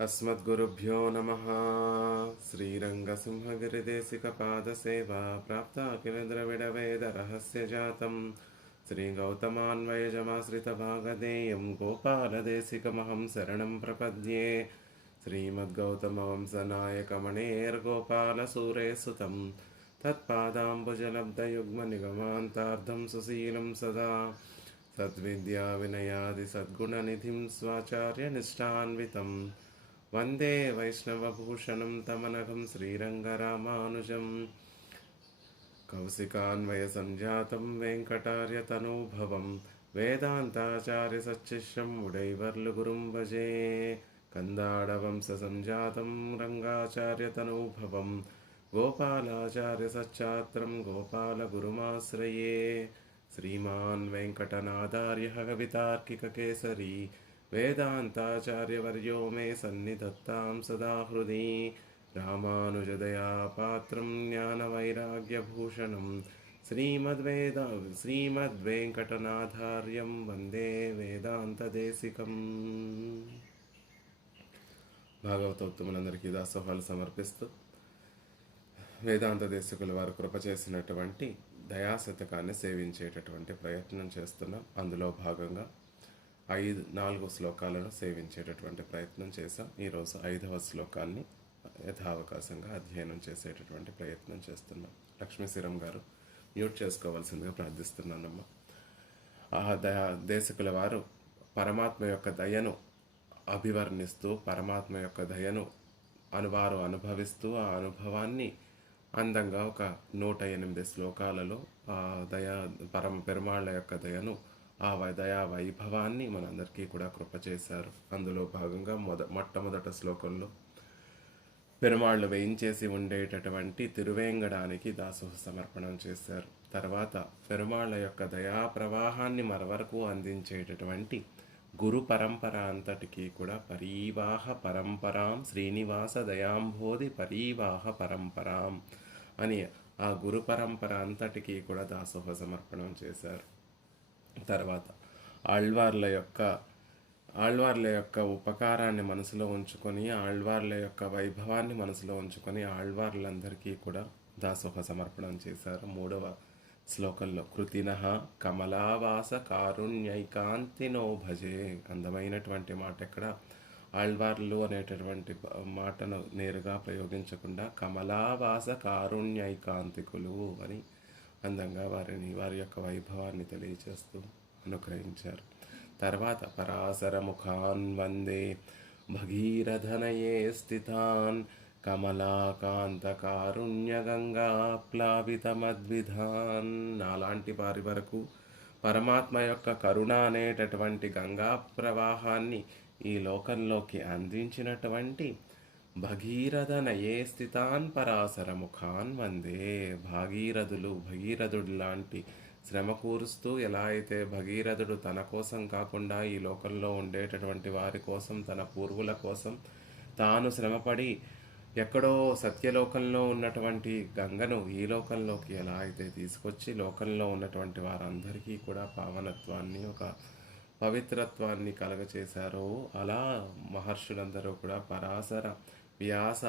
अस्मद्गुरुभ्यो नमः। श्रीरङ्गसिंहगिरिदेशिकपादसेवा प्राप्ता किल द्रविडवेदरहस्यजातं श्रीगौतमान्वयजमाश्रितभागधेयं गोपालदेशिकमहं शरणं प्रपद्ये। श्रीमद्गौतमवंशनायकमणेर्गोपालसूरेसुतं तत्पादाम्बुजलब्धयुग्मनिगमान्तार्धं सुशीलं सदा सद्विद्याविनयादिसद्गुणनिधिं स्वाचार्यनिष्ठान्वितं वन्दे वैष्णवभूषणं तमनघं श्रीरङ्गरामानुजं कौशिकान्वयसञ्जातं वेङ्कटार्यतनूभवं वेदान्ताचार्यसच्शिष्यं उडैवर्लुगुरुं भजे। कन्दाडवंशसञ्जातं रङ्गाचार्यतनूभवं गोपालाचार्यसच्चात्रं गोपालगुरुमाश्रये। श्रीमान् वेङ्कटनाथार्यः कवितार्किककेसरी वेदान्ताचार्यवर्यो मे सन्निधत्तां सदा हृदि। रामानुजदयापात्रं ज्ञानवैराग्यभूषणं श्रीमद्वेङ्कटनाथार्यं वन्दे వేదాంతదేశికం। భాగవతోత్తములందరికీ దాసోహాలు సమర్పిస్తూ వేదాంత దేశికుల వారు కృప చేసినటువంటి దయాశతకాన్ని సేవించేటటువంటి ప్రయత్నం చేస్తున్నాం. అందులో భాగంగా 4 శ్లోకాలను సేవించేటటువంటి ప్రయత్నం చేశాం. ఈరోజు 5వ శ్లోకాన్ని యథావకాశంగా అధ్యయనం చేసేటటువంటి ప్రయత్నం చేస్తున్నాం. లక్ష్మీశిరం గారు మ్యూట్ చేసుకోవాల్సిందిగా ప్రార్థిస్తున్నానమ్మా. ఆ దేశికుల వారు పరమాత్మ యొక్క దయను అభివర్ణిస్తూ పరమాత్మ యొక్క దయను వారు అనుభవిస్తూ ఆ అనుభవాన్ని అందంగా ఒక 108 శ్లోకాలలో ఆ పెరుమాళ్ళ యొక్క దయను ఆ దయా వైభవాన్ని మనందరికీ కూడా కృప చేశారు. అందులో భాగంగా మొట్టమొదట శ్లోకంలో పెరుమాళ్ళు వేయించేసి ఉండేటటువంటి తిరువేంగడానికి దాసోహ సమర్పణం చేశారు. తర్వాత పెరుమాళ్ళ యొక్క దయా ప్రవాహాన్ని మరవరకు అందించేటటువంటి గురు పరంపర అంతటికీ కూడా పరీవాహ పరంపరాం శ్రీనివాస దయాంబోధి పరీవాహ పరంపరాం అని ఆ గురు పరంపర అంతటికీ కూడా దాసోహ సమర్పణం చేశారు. తర్వాత ఆళ్వార్ల యొక్క ఉపకారాన్ని మనసులో ఉంచుకొని ఆళ్వార్ల యొక్క వైభవాన్ని మనసులో ఉంచుకొని ఆళ్వార్లందరికీ కూడా దాసోహ సమర్పణం చేశారు. 3వ శ్లోకంలో కృతినః కమలావాస కారుణ్యైకాంతినో భజే. అందమైనటువంటి మాట ఎక్కడ ఆళ్వార్లు అనేటటువంటి మాటను నేరుగా ప్రయోగించకుండా కమలావాస కారుణ్యైకాంతికులు అని అందంగా వారి యొక్క వైభవాన్ని తెలియచేస్తూ అనుగ్రహించారు. తర్వాత పరాశర ముఖాన్ వందే భగీరథనయే స్థితాన్ కమలాకాంత కారుణ్య గంగా ప్లావితమద్విధాన్. నాలాంటి వారి వరకు పరమాత్మ యొక్క కరుణ అనేటటువంటి గంగా ప్రవాహాన్ని ఈ లోకంలోకి అందించినటువంటి భగీరథ నయే స్థితాన్ పరాశర ముఖాన్ వందే. భగీరథుడు లాంటి శ్రమ కూరుస్తూ ఎలా అయితే భగీరథుడు తన కోసం కాకుండా ఈ లోకంలో ఉండేటటువంటి వారి కోసం తన పూర్వుల కోసం తాను శ్రమపడి ఎక్కడో సత్యలోకంలో ఉన్నటువంటి గంగను ఈ లోకంలోకి ఎలా అయితే తీసుకొచ్చి లోకంలో ఉన్నటువంటి వారందరికీ కూడా పావనత్వాన్ని ఒక పవిత్రత్వాన్ని కలగచేశారో అలా మహర్షులందరూ కూడా పరాశర వ్యాస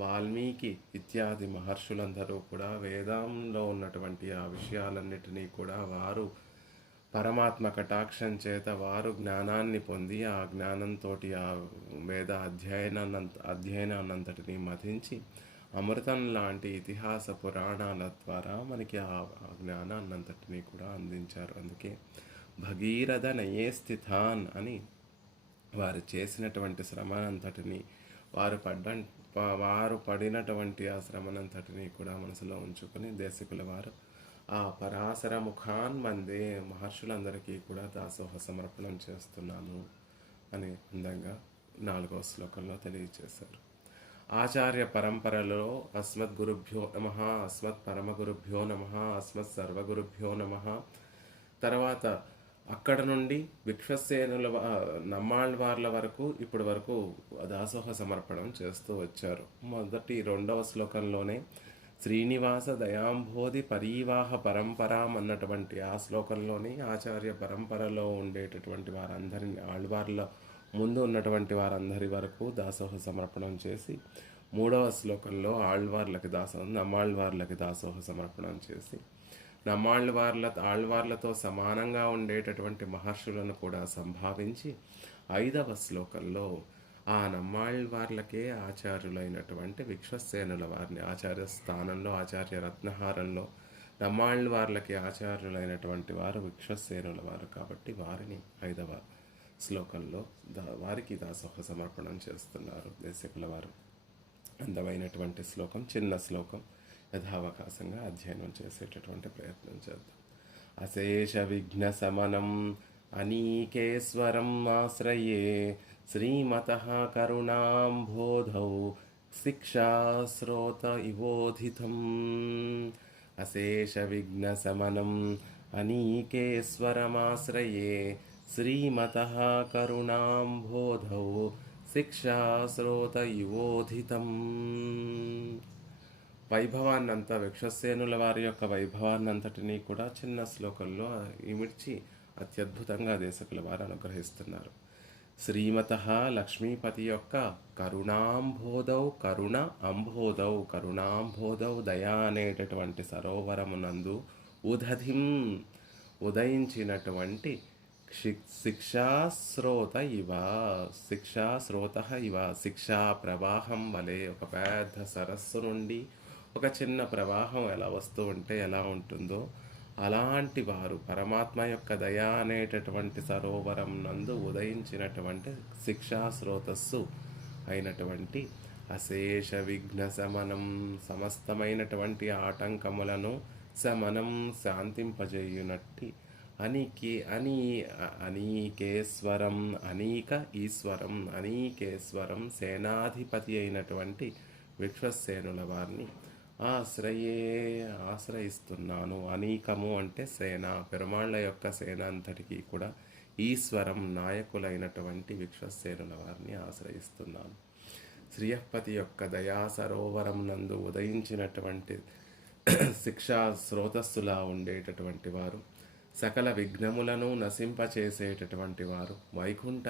వాల్మీకి ఇత్యాది మహర్షులందరూ కూడా వేదంలో ఉన్నటువంటి ఆ విషయాలన్నిటినీ కూడా వారు పరమాత్మ కటాక్షం చేత వారు జ్ఞానాన్ని పొంది ఆ జ్ఞానంతో ఆ వేద అధ్యయనాన్నంతటినీ మధించి అమృతం లాంటి ఇతిహాస పురాణాల ద్వారా మనకి ఆ జ్ఞానాన్నంతటినీ కూడా అందించారు. అందుకే భగీరథ నయే స్థితాన్ అని వారు చేసినటువంటి శ్రమనంతటిని వారు పడినటువంటి ఆ శ్రమనంతటిని కూడా మనసులో ఉంచుకొని దేశికుల వారు ఆ పరాశర ముఖాన్ వందే మహర్షులందరికీ కూడా దాసోహ సమర్పణం చేస్తున్నాను అని అందంగా 4వ శ్లోకంలో తెలియజేశారు. ఆచార్య పరంపరలో అస్మద్గురుభ్యో నమః, అస్మత్ పరమగురుభ్యో నమః, అస్మత్ సర్వగురుభ్యో నమః. తర్వాత అక్కడ నుండి విశ్వసేనుల నమ్మాళ్వార్ల వరకు ఇప్పటి వరకు దాసోహ సమర్పణం చేస్తూ వచ్చారు. 2వ శ్లోకంలోనే శ్రీనివాస దయాంబోధి పరీవాహ పరంపరాం అన్నటువంటి ఆ శ్లోకంలోని ఆచార్య పరంపరలో ఉండేటటువంటి వారందరిని ఆళ్వార్ల ముందు ఉన్నటువంటి వారందరి వరకు దాసోహ సమర్పణం చేసి 3వ శ్లోకంలో నమ్మాళ్ళవార్లకి దాసోహ సమర్పణం చేసి ఆళ్వార్లతో సమానంగా ఉండేటటువంటి మహర్షులను కూడా సంభావించి 5వ శ్లోకంలో ఆ నమ్మాళ్ళవార్లకే ఆచార్యులైనటువంటి విశ్వసేనుల వారిని ఆచార్య స్థానంలో ఆచార్య రత్నహారంలో నమ్మాళ్ళవార్లకి ఆచార్యులైనటువంటి వారు విశ్వసేనుల వారు కాబట్టి వారిని 5వ శ్లోకంలో వారికి దాసోహ సమర్పణం చేస్తున్నారు దేశకుల వారు. అందమైనటువంటి శ్లోకం, చిన్న శ్లోకం, యథావకాశంగా అధ్యయనం చేసేటటువంటి ప్రయత్నం చేద్దాం. అశేష విఘ్న సమనం అనీకేశ్వరం ఆశ్రయే శ్రీమతః కరుణాంబోధౌ శిక్షాస్రోత ఇవోధితం. అశేష విఘ్న సమనం అనీకేశ్వరమాశ్రయే శ్రీమతః కరుణాంబోధౌ శిక్షాస్రోత ఇవోధితం. వైభవాన్నంతా విశ్వసేనుల వారి యొక్క వైభవాన్నంతటినీ కూడా చిన్న శ్లోకంలో ఇమిడ్చి అత్యద్భుతంగా దేశకుల వారు అనుగ్రహిస్తున్నారు. శ్రీమతః లక్ష్మీపతి యొక్క కరుణాంబోధౌ దయా అనేటటువంటి సరోవరమునందు ఉదయించినటువంటి శిక్షాస్రోత ఇవ శిక్షా ప్రవాహం వలె ఒక పెద్ద సరస్సు నుండి ఒక చిన్న ప్రవాహం ఎలా వస్తూ ఉంటే ఎలా ఉంటుందో అలాంటి వారు పరమాత్మ యొక్క దయా అనేటటువంటి సరోవరం నందు ఉదయించినటువంటి శిక్షాస్రోతస్సు అయినటువంటి అశేష విఘ్న సమనం సమస్తమైనటువంటి ఆటంకములను సమనం శాంతింపజేయునట్టి అనీకేశ్వరం సేనాధిపతి అయినటువంటి విశ్వసేనుల వారిని ఆశ్రయిస్తున్నాను. అనీకము అంటే సేన, పెరుమాళ్ళ యొక్క సేన అంతటికీ కూడా ఈశ్వరం నాయకులైనటువంటి విశ్వసేనుల వారిని ఆశ్రయిస్తున్నాను. శ్రీయపతి యొక్క దయా సరోవరం నందు ఉదయించినటువంటి శిక్షా స్రోతస్సులా ఉండేటటువంటి వారు, సకల విఘ్నములను నశింపచేసేటటువంటి వారు, వైకుంఠ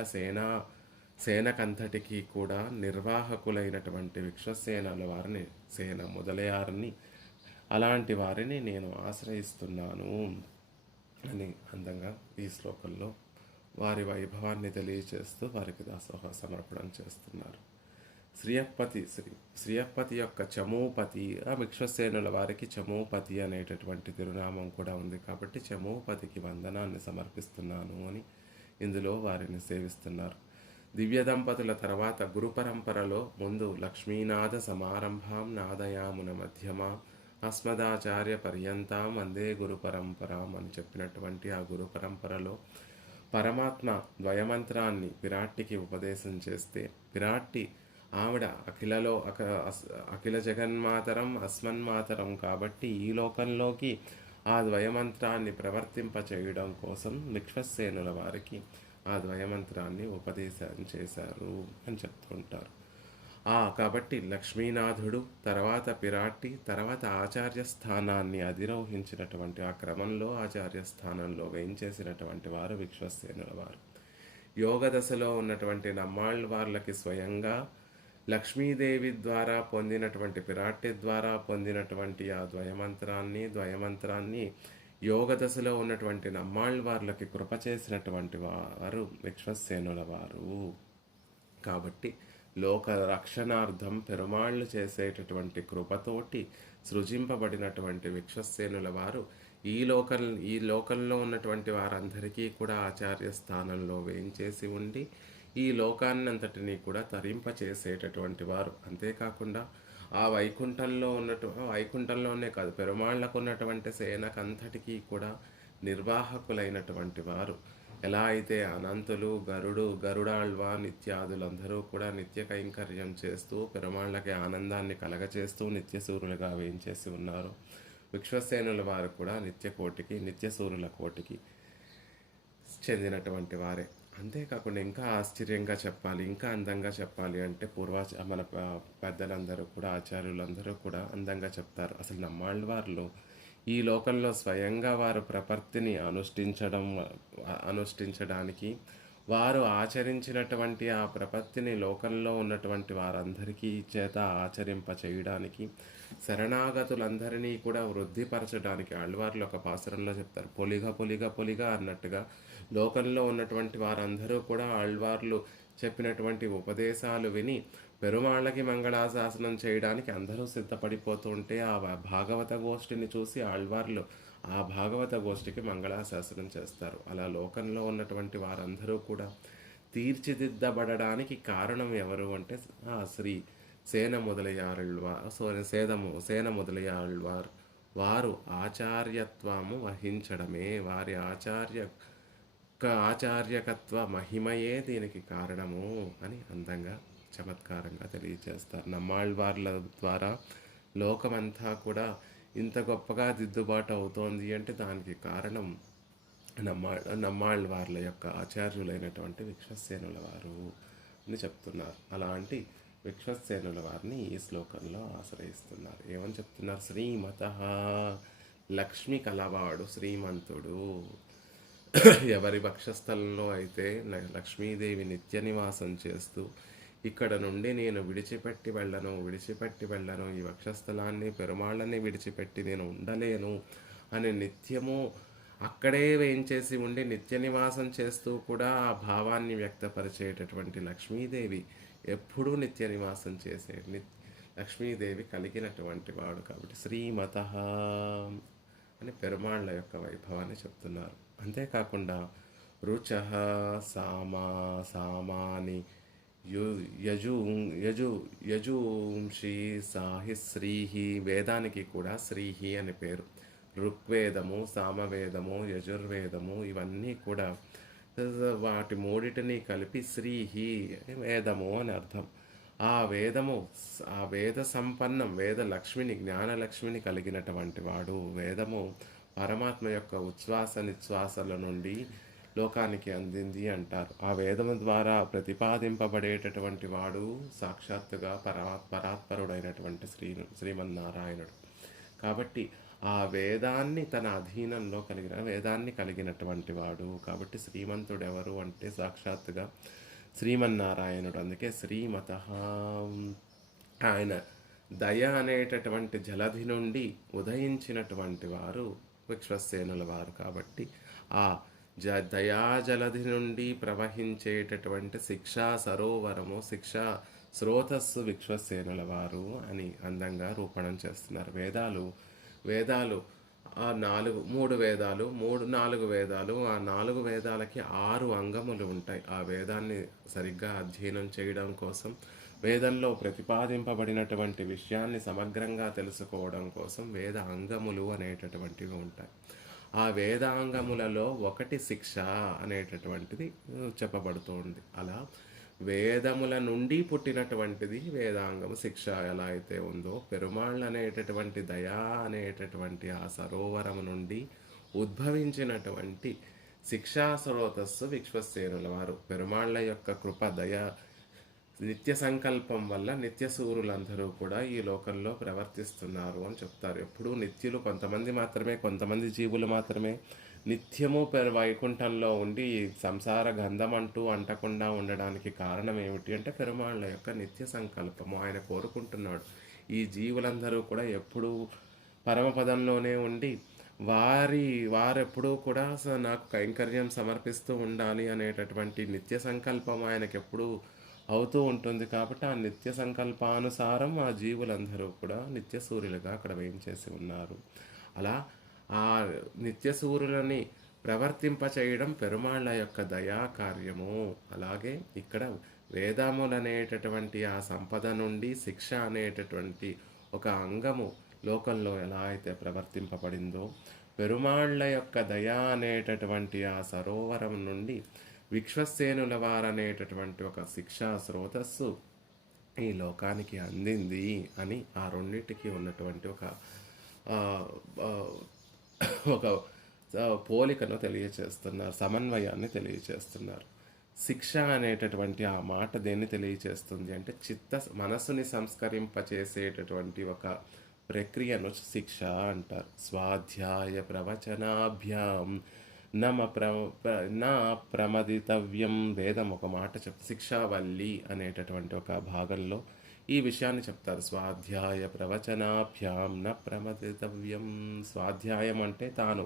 సేనకంతటికీ కూడా నిర్వాహకులైనటువంటి విశ్వసేనల వారిని, సేన మొదలయారిని, అలాంటి వారిని నేను ఆశ్రయిస్తున్నాను అని అందంగా ఈ శ్లోకంలో వారి వైభవాన్ని తెలియచేస్తూ వారికి దాసోహ సమర్పణం చేస్తున్నారు. శ్రీయపతి యొక్క చమూపతి, ఆ విశ్వసేనుల వారికి చమూపతి అనేటటువంటి తిరునామం కూడా ఉంది కాబట్టి చమూపతికి వందనాన్ని సమర్పిస్తున్నాను అని ఇందులో వారిని సేవిస్తున్నారు. దివ్య దంపతుల తర్వాత గురు పరంపరలో ముందు లక్ష్మీనాథ సమారంభాం నాదయామున మధ్యమా అస్మదాచార్య పర్యంతం వందే గురు పరంపరాం అని చెప్పినటువంటి ఆ గురు పరంపరలో పరమాత్మ ద్వయమంత్రాన్ని విరాట్టికి ఉపదేశం చేస్తే విరాట్టి ఆవిడ అఖిల జగన్మాతరం అస్మన్మాతరం కాబట్టి ఈ లోకంలోకి ఆ ద్వయమంత్రాన్ని ప్రవర్తింపచేయడం కోసం విశ్వసేనుల వారికి ఆ ద్వయమంత్రాన్ని ఉపదేశం చేశారు అని చెప్తుంటారు. కాబట్టి లక్ష్మీనాథుడు తర్వాత పిరాట్టి తర్వాత ఆచార్య స్థానాన్ని అధిరోహించినటువంటి ఆ క్రమంలో ఆచార్య స్థానంలో వేయించేసినటువంటి వారు విశ్వసేనుల వారు. యోగ దశలో ఉన్నటువంటి నమ్మాళ్ళవార్లకి స్వయంగా లక్ష్మీదేవి ద్వారా పొందినటువంటి పిరాట్టి ద్వారా పొందినటువంటి ఆ ద్వయమంత్రాన్ని యోగ దశలో ఉన్నటువంటి నమ్మాళ్ళవార్లకి కృప చేసినటువంటి వారు విశ్వసేనుల వారు. కాబట్టి లోక రక్షణార్థం పెరుమాళ్ళు చేసేటటువంటి కృపతోటి సృజింపబడినటువంటి విశ్వసేనుల వారు ఈ లోకంలో ఉన్నటువంటి వారందరికీ కూడా ఆచార్య స్థానంలో వేయించేసి ఉండి ఈ లోకాన్నంతటినీ కూడా తరింపచేసేటటువంటి వారు. అంతేకాకుండా ఆ వైకుంఠంలోనే కాదు పెరుమాళ్లకు ఉన్నటువంటి సేనకంతటికీ కూడా నిర్వాహకులైనటువంటి వారు. ఎలా అయితే అనంతులు, గరుడాళ్వాన్ ఇత్యాదులందరూ కూడా నిత్య కైంకర్యం చేస్తూ పెరుమాళ్ళకి ఆనందాన్ని కలగచేస్తూ నిత్యసూరులుగా వేయించేసి ఉన్నారు, విశ్వసేనుల వారు కూడా నిత్యసూరుల కోటికి చెందినటువంటి వారే. అంతేకాకుండా ఇంకా ఆశ్చర్యంగా చెప్పాలి, ఇంకా అందంగా చెప్పాలి అంటే మన పెద్దలందరూ కూడా ఆచార్యులందరూ కూడా అందంగా చెప్తారు. అసలు నమ్మాళ్ళవారిలో ఈ లోకంలో స్వయంగా వారు ప్రపత్తిని అనుష్ఠించడానికి వారు ఆచరించినటువంటి ఆ ప్రపత్తిని లోకంలో ఉన్నటువంటి వారందరికీ చేత ఆచరింప చేయడానికి, శరణాగతులందరినీ కూడా వృద్ధిపరచడానికి ఆళ్వార్లు ఒక పాసురంలో చెప్తారు. పొలిగ పొలిగ పొలిగ అన్నట్టుగా లోకంలో ఉన్నటువంటి వారందరూ కూడా ఆళ్వార్లు చెప్పినటువంటి ఉపదేశాలు విని పెరుమాళ్ళకి మంగళాశాసనం చేయడానికి అందరూ సిద్ధపడిపోతూ ఉంటే ఆ భాగవత గోష్ఠిని చూసి ఆళ్వార్లు ఆ భాగవత గోష్ఠికి మంగళాశాసనం చేస్తారు. అలా లోకంలో ఉన్నటువంటి వారందరూ కూడా తీర్చిదిద్దబడడానికి కారణం ఎవరు అంటే ఆ శ్రీ సేన మొదలయ్యాళ్ళవారు సేన మొదలయ్యాళ్ళవారు వారు ఆచార్యత్వము వహించడమే, వారి ఆచార్యకత్వ మహిమయే దీనికి కారణము అని అందంగా చమత్కారంగా తెలియజేస్తారు. నమ్మాళ్ళవార్ల ద్వారా లోకమంతా కూడా ఇంత గొప్పగా దిద్దుబాటు అవుతోంది అంటే దానికి కారణం నమ్మాళ్ళవార్ల యొక్క ఆచార్యులైనటువంటి విశ్వసేనుల వారు అని చెప్తున్నారు. అలాంటి విశ్వసేనుల వారిని ఈ శ్లోకంలో ఆశ్రయిస్తున్నారు. ఏమని చెప్తున్నారు? శ్రీమత లక్ష్మి కలవాడు శ్రీమంతుడు. ఎవరి వక్షస్థలంలో అయితే లక్ష్మీదేవి నిత్య నివాసం చేస్తూ ఇక్కడ నుండి నేను విడిచిపెట్టి వెళ్ళను, ఈ వక్షస్థలాన్ని పెరుమాళ్ళని విడిచిపెట్టి నేను ఉండలేను అని నిత్యము అక్కడే వేయించేసి ఉండి నిత్య నివాసం చేస్తూ కూడా ఆ భావాన్ని వ్యక్తపరిచేటటువంటి లక్ష్మీదేవి ఎప్పుడూ నిత్య నివాసం చేసే లక్ష్మీదేవి కలిగినటువంటి వాడు కాబట్టి శ్రీమత అని పెరుమాళ్ళ యొక్క వైభవాన్ని చెప్తున్నారు. అంతేకాకుండా రుచ సామాని యజూంషి సాహి శ్రీహి, వేదానికి కూడా శ్రీహి అని పేరు. ఋగ్వేదము, సామవేదము, యజుర్వేదము ఇవన్నీ కూడా వాటి మూడిటిని కలిపి శ్రీహి వేదము అని అర్థం. ఆ వేదము ఆ వేద సంపన్నం, వేద లక్ష్మిని జ్ఞానలక్ష్మిని కలిగినటువంటి వాడు. వేదము పరమాత్మ యొక్క ఉచ్ఛ్వాస నిశ్వాసల నుండి లోకానికి అందింది అంటారు. ఆ వేదము ద్వారా ప్రతిపాదింపబడేటటువంటి వాడు సాక్షాత్తుగా పరాత్పరుడైనటువంటి శ్రీమన్నారాయణుడు. కాబట్టి ఆ వేదాన్ని తన అధీనంలో వేదాన్ని కలిగినటువంటి వాడు. కాబట్టి శ్రీమంతుడు ఎవరు అంటే సాక్షాత్తుగా శ్రీమన్నారాయణుడు. అందుకే శ్రీమత. ఆయన దయ అనేటటువంటి జలధి నుండి ఉదయించినటువంటి వారు విశ్వసేనుల వారు. కాబట్టి ఆ దయాజలధి నుండి ప్రవహించేటటువంటి శిక్షా సరోవరము, శిక్షా స్రోతస్సు విశ్వసేనుల వారు అని అందంగా రూపణం చేస్తున్నారు. వేదాలు ఆ 4 వేదాలు, ఆ 4 వేదాలకి 6 అంగములు ఉంటాయి. ఆ వేదాన్ని సరిగ్గా అధ్యయనం చేయడం కోసం, వేదంలో ప్రతిపాదింపబడినటువంటి విషయాన్ని సమగ్రంగా తెలుసుకోవడం కోసం వేద అంగములు అనేటటువంటివి ఉంటాయి. ఆ వేదాంగములలో ఒకటి శిక్ష అనేటటువంటిది చెప్పబడుతూ ఉంది. అలా వేదముల నుండి పుట్టినటువంటిది వేదాంగము శిక్ష ఎలా అయితే ఉందో, పెరుమాళ్ళు అనేటటువంటి దయా అనేటటువంటి ఆ సరోవరము నుండి ఉద్భవించినటువంటి శిక్షా స్రోతస్సు విశ్వసేనుల వారు. పెరుమాళ్ళ యొక్క కృప, దయ, నిత్య సంకల్పం వల్ల నిత్య సూరులందరూ కూడా ఈ లోకంలో ప్రవర్తిస్తున్నారు అని చెప్తారు. ఎప్పుడూ నిత్యులు కొంతమంది జీవులు మాత్రమే నిత్యము వైకుంఠంలో ఉండి సంసార గంధం అంటకుండా ఉండడానికి కారణం ఏమిటి అంటే పెరుమాళ్ళ యొక్క నిత్య సంకల్పము. ఆయన కోరుకుంటున్నాడు ఈ జీవులందరూ కూడా ఎప్పుడూ పరమపదంలోనే ఉండి వారెప్పుడూ కూడా నాకు కైంకర్యం సమర్పిస్తూ ఉండాలి అనేటటువంటి నిత్య సంకల్పం ఆయనకి ఎప్పుడూ అవుతూ ఉంటుంది. కాబట్టి ఆ నిత్య సంకల్పానుసారం ఆ జీవులందరూ కూడా నిత్య సూర్యులుగా అక్కడ వేయించేసి ఉన్నారు. అలా ఆ నిత్య సూర్యులని ప్రవర్తింపచేయడం పెరుమాళ్ళ యొక్క దయా కార్యము. అలాగే ఇక్కడ వేదములనేటటువంటి ఆ సంపద నుండి శిక్ష అనేటటువంటి ఒక అంగము లోకంలో ఎలా అయితే ప్రవర్తింపబడిందో, పెరుమాళ్ళ యొక్క దయా అనేటటువంటి ఆ సరోవరం నుండి విశ్వసేనుల వారనేటటువంటి ఒక శిక్షా స్రోతస్సు ఈ లోకానికి అందింది అని ఆ రెండింటికి ఉన్నటువంటి ఒక పోలికను తెలియచేస్తున్నారు, సమన్వయాన్ని తెలియచేస్తున్నారు. శిక్ష అనేటటువంటి ఆ మాట దేన్ని తెలియచేస్తుంది అంటే మనసుని సంస్కరింపచేసేటటువంటి ఒక ప్రక్రియను శిక్ష అంటారు. స్వాధ్యాయ ప్రవచనాభ్యాం నమ ప్ర నా ప్రమదితవ్యం. వేదం ఒక మాట శిక్షావల్లి అనేటటువంటి ఒక భాగంలో ఈ విషయాన్ని చెప్తారు. స్వాధ్యాయ ప్రవచనాభ్యాం న ప్రమదితవ్యం. స్వాధ్యాయం అంటే తాను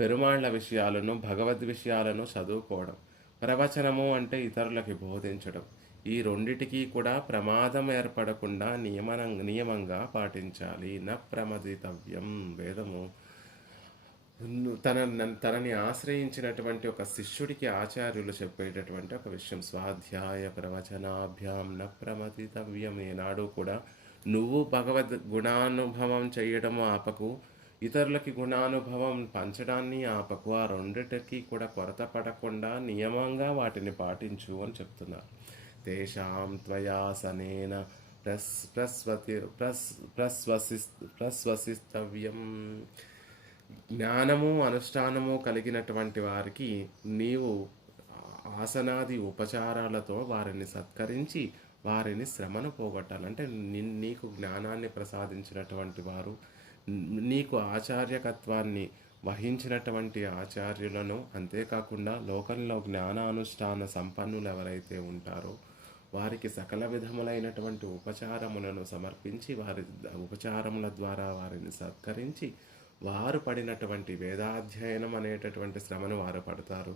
పెరుమాళ్ల విషయాలను, భగవద్ విషయాలను చదువుకోవడం. ప్రవచనము అంటే ఇతరులకి బోధించడం. ఈ రెండిటికి కూడా ప్రమాదం ఏర్పడకుండా నియమంగా పాటించాలి. న ప్రమదితవ్యం. వేదము తనని ఆశ్రయించినటువంటి ఒక శిష్యుడికి ఆచార్యులు చెప్పేటటువంటి ఒక విషయం. స్వాధ్యాయ ప్రవచనాభ్యాం న ప్రమదితవ్యం. ఏనాడు కూడా నువ్వు భగవద్ గుణానుభవం చేయడం ఆపకు, ఇతరులకి గుణానుభవం పంచడాన్ని ఆపకు. ఆ రెండిటికి కూడా కొరత పడకుండా నియమంగా వాటిని పాటించు అని చెప్తున్నారు. తేషాం త్వయాసనేన ప్రస్వసిస్తవ్యం. జ్ఞానము అనుష్ఠానము కలిగినటువంటి వారికి నీవు ఆసనాది ఉపచారాలతో వారిని సత్కరించి వారిని శ్రమను పోగొట్టాలి. అంటే నీకు జ్ఞానాన్ని ప్రసాదించినటువంటి వారు, నీకు ఆచార్యకత్వాన్ని వహించినటువంటి ఆచార్యులను, అంతేకాకుండా లోకంలో జ్ఞానానుష్ఠాన సంపన్నులు ఎవరైతే ఉంటారో వారికి సకల విధములైనటువంటి ఉపచారములను సమర్పించి వారి ఉపచారముల ద్వారా వారిని సత్కరించి వారు పడినటువంటి వేదాధ్యయనం అనేటటువంటి శ్రమను వారు పడతారు.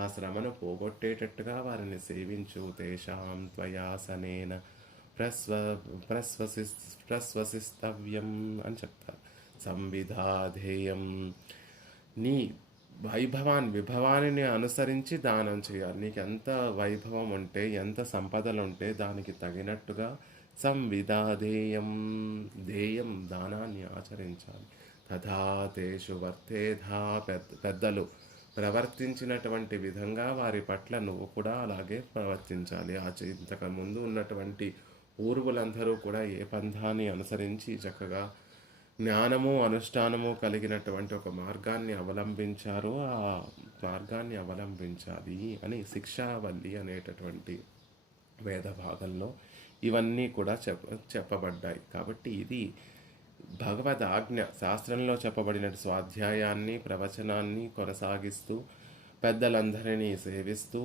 ఆ శ్రమను పోగొట్టేటట్టుగా వారిని సేవించు. తేషాం త్వయాసనేన ప్రస్వసిస్తవ్యం అని చెప్తారు. సంవిధాధేయం. నీ విభవాన్ని అనుసరించి దానం చేయాలి. నీకు ఎంత వైభవం ఉంటే, ఎంత సంపదలు ఉంటే దానికి తగినట్టుగా సంవిధాధేయం, దానాన్ని ఆచరించాలి. తథా తేషు వర్తేధా. పెద్దలు ప్రవర్తించినటువంటి విధంగా వారి పట్ల నువ్వు కూడా అలాగే ప్రవర్తించాలి. ఇంతకు ముందు ఉన్నటువంటి పూర్వులందరూ కూడా ఏ పంథాన్ని అనుసరించి చక్కగా జ్ఞానము అనుష్ఠానము కలిగినటువంటి ఒక మార్గాన్ని అవలంబించారో ఆ మార్గాన్ని అవలంబించాలి అని శిక్షావల్లి అనేటటువంటి వేద భాగంలో ఇవన్నీ కూడా చెప్పబడ్డాయి. కాబట్టి ఇది భగవద్ ఆజ్ఞ. శాస్త్రంలో చెప్పబడిన స్వాధ్యాయాన్ని, ప్రవచనాన్ని కొనసాగిస్తూ పెద్దలందరినీ సేవిస్తూ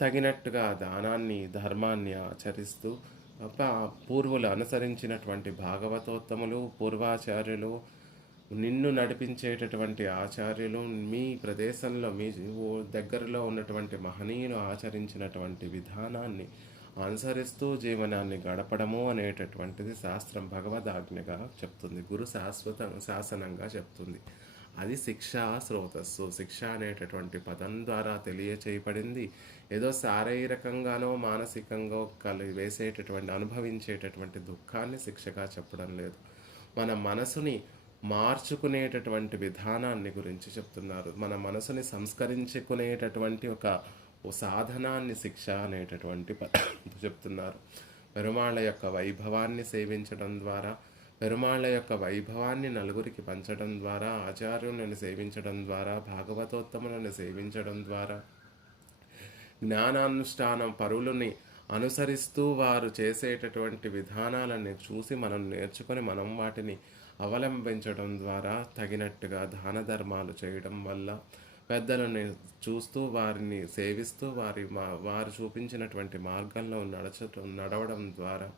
తగినట్టుగా దానాన్ని, ధర్మాన్ని ఆచరిస్తూ పూర్వులు అనుసరించినటువంటి భాగవతోత్తములు, పూర్వాచార్యులు, నిన్ను నడిపించేటటువంటి ఆచార్యులు, మీ ప్రదేశంలో మీ దగ్గరలో ఉన్నటువంటి మహనీయులు ఆచరించినటువంటి విధానాన్ని అనుసరిస్తూ జీవనాన్ని గడపడము అనేటటువంటిది శాస్త్రం భగవదాజ్ఞగా చెప్తుంది, గురు శాసనంగా చెప్తుంది. అది శిక్షా స్రోతస్సు. శిక్ష అనేటటువంటి పదం ద్వారా తెలియచేయబడింది. ఏదో శారీరకంగానో మానసికంగా అనుభవించేటటువంటి దుఃఖాన్ని శిక్షగా చెప్పడం లేదు. మన మనసుని మార్చుకునేటటువంటి విధానాన్ని గురించి చెప్తున్నారు. మన మనసుని సంస్కరించుకునేటటువంటి ఒక సాధనాన్ని శిక్ష అనేటటువంటి చెప్తున్నారు. పెరుమాళ్ళ యొక్క వైభవాన్ని సేవించడం ద్వారా, పెరుమాళ్ళ యొక్క వైభవాన్ని నలుగురికి పంచడం ద్వారా, ఆచార్యులను సేవించడం ద్వారా, భాగవతోత్తములను సేవించడం ద్వారా, జ్ఞానానుష్ఠానం పరులని అనుసరిస్తూ వారు చేసేటటువంటి విధానాలను చూసి మనం నేర్చుకొని మనం వాటిని అవలంబించడం ద్వారా, తగినట్టుగా దాన ధర్మాలు చేయడం వల్ల, పెద్దలను చూస్తూ వారిని సేవిస్తూ వారు చూపించినటువంటి మార్గంలో నడవడం ద్వారా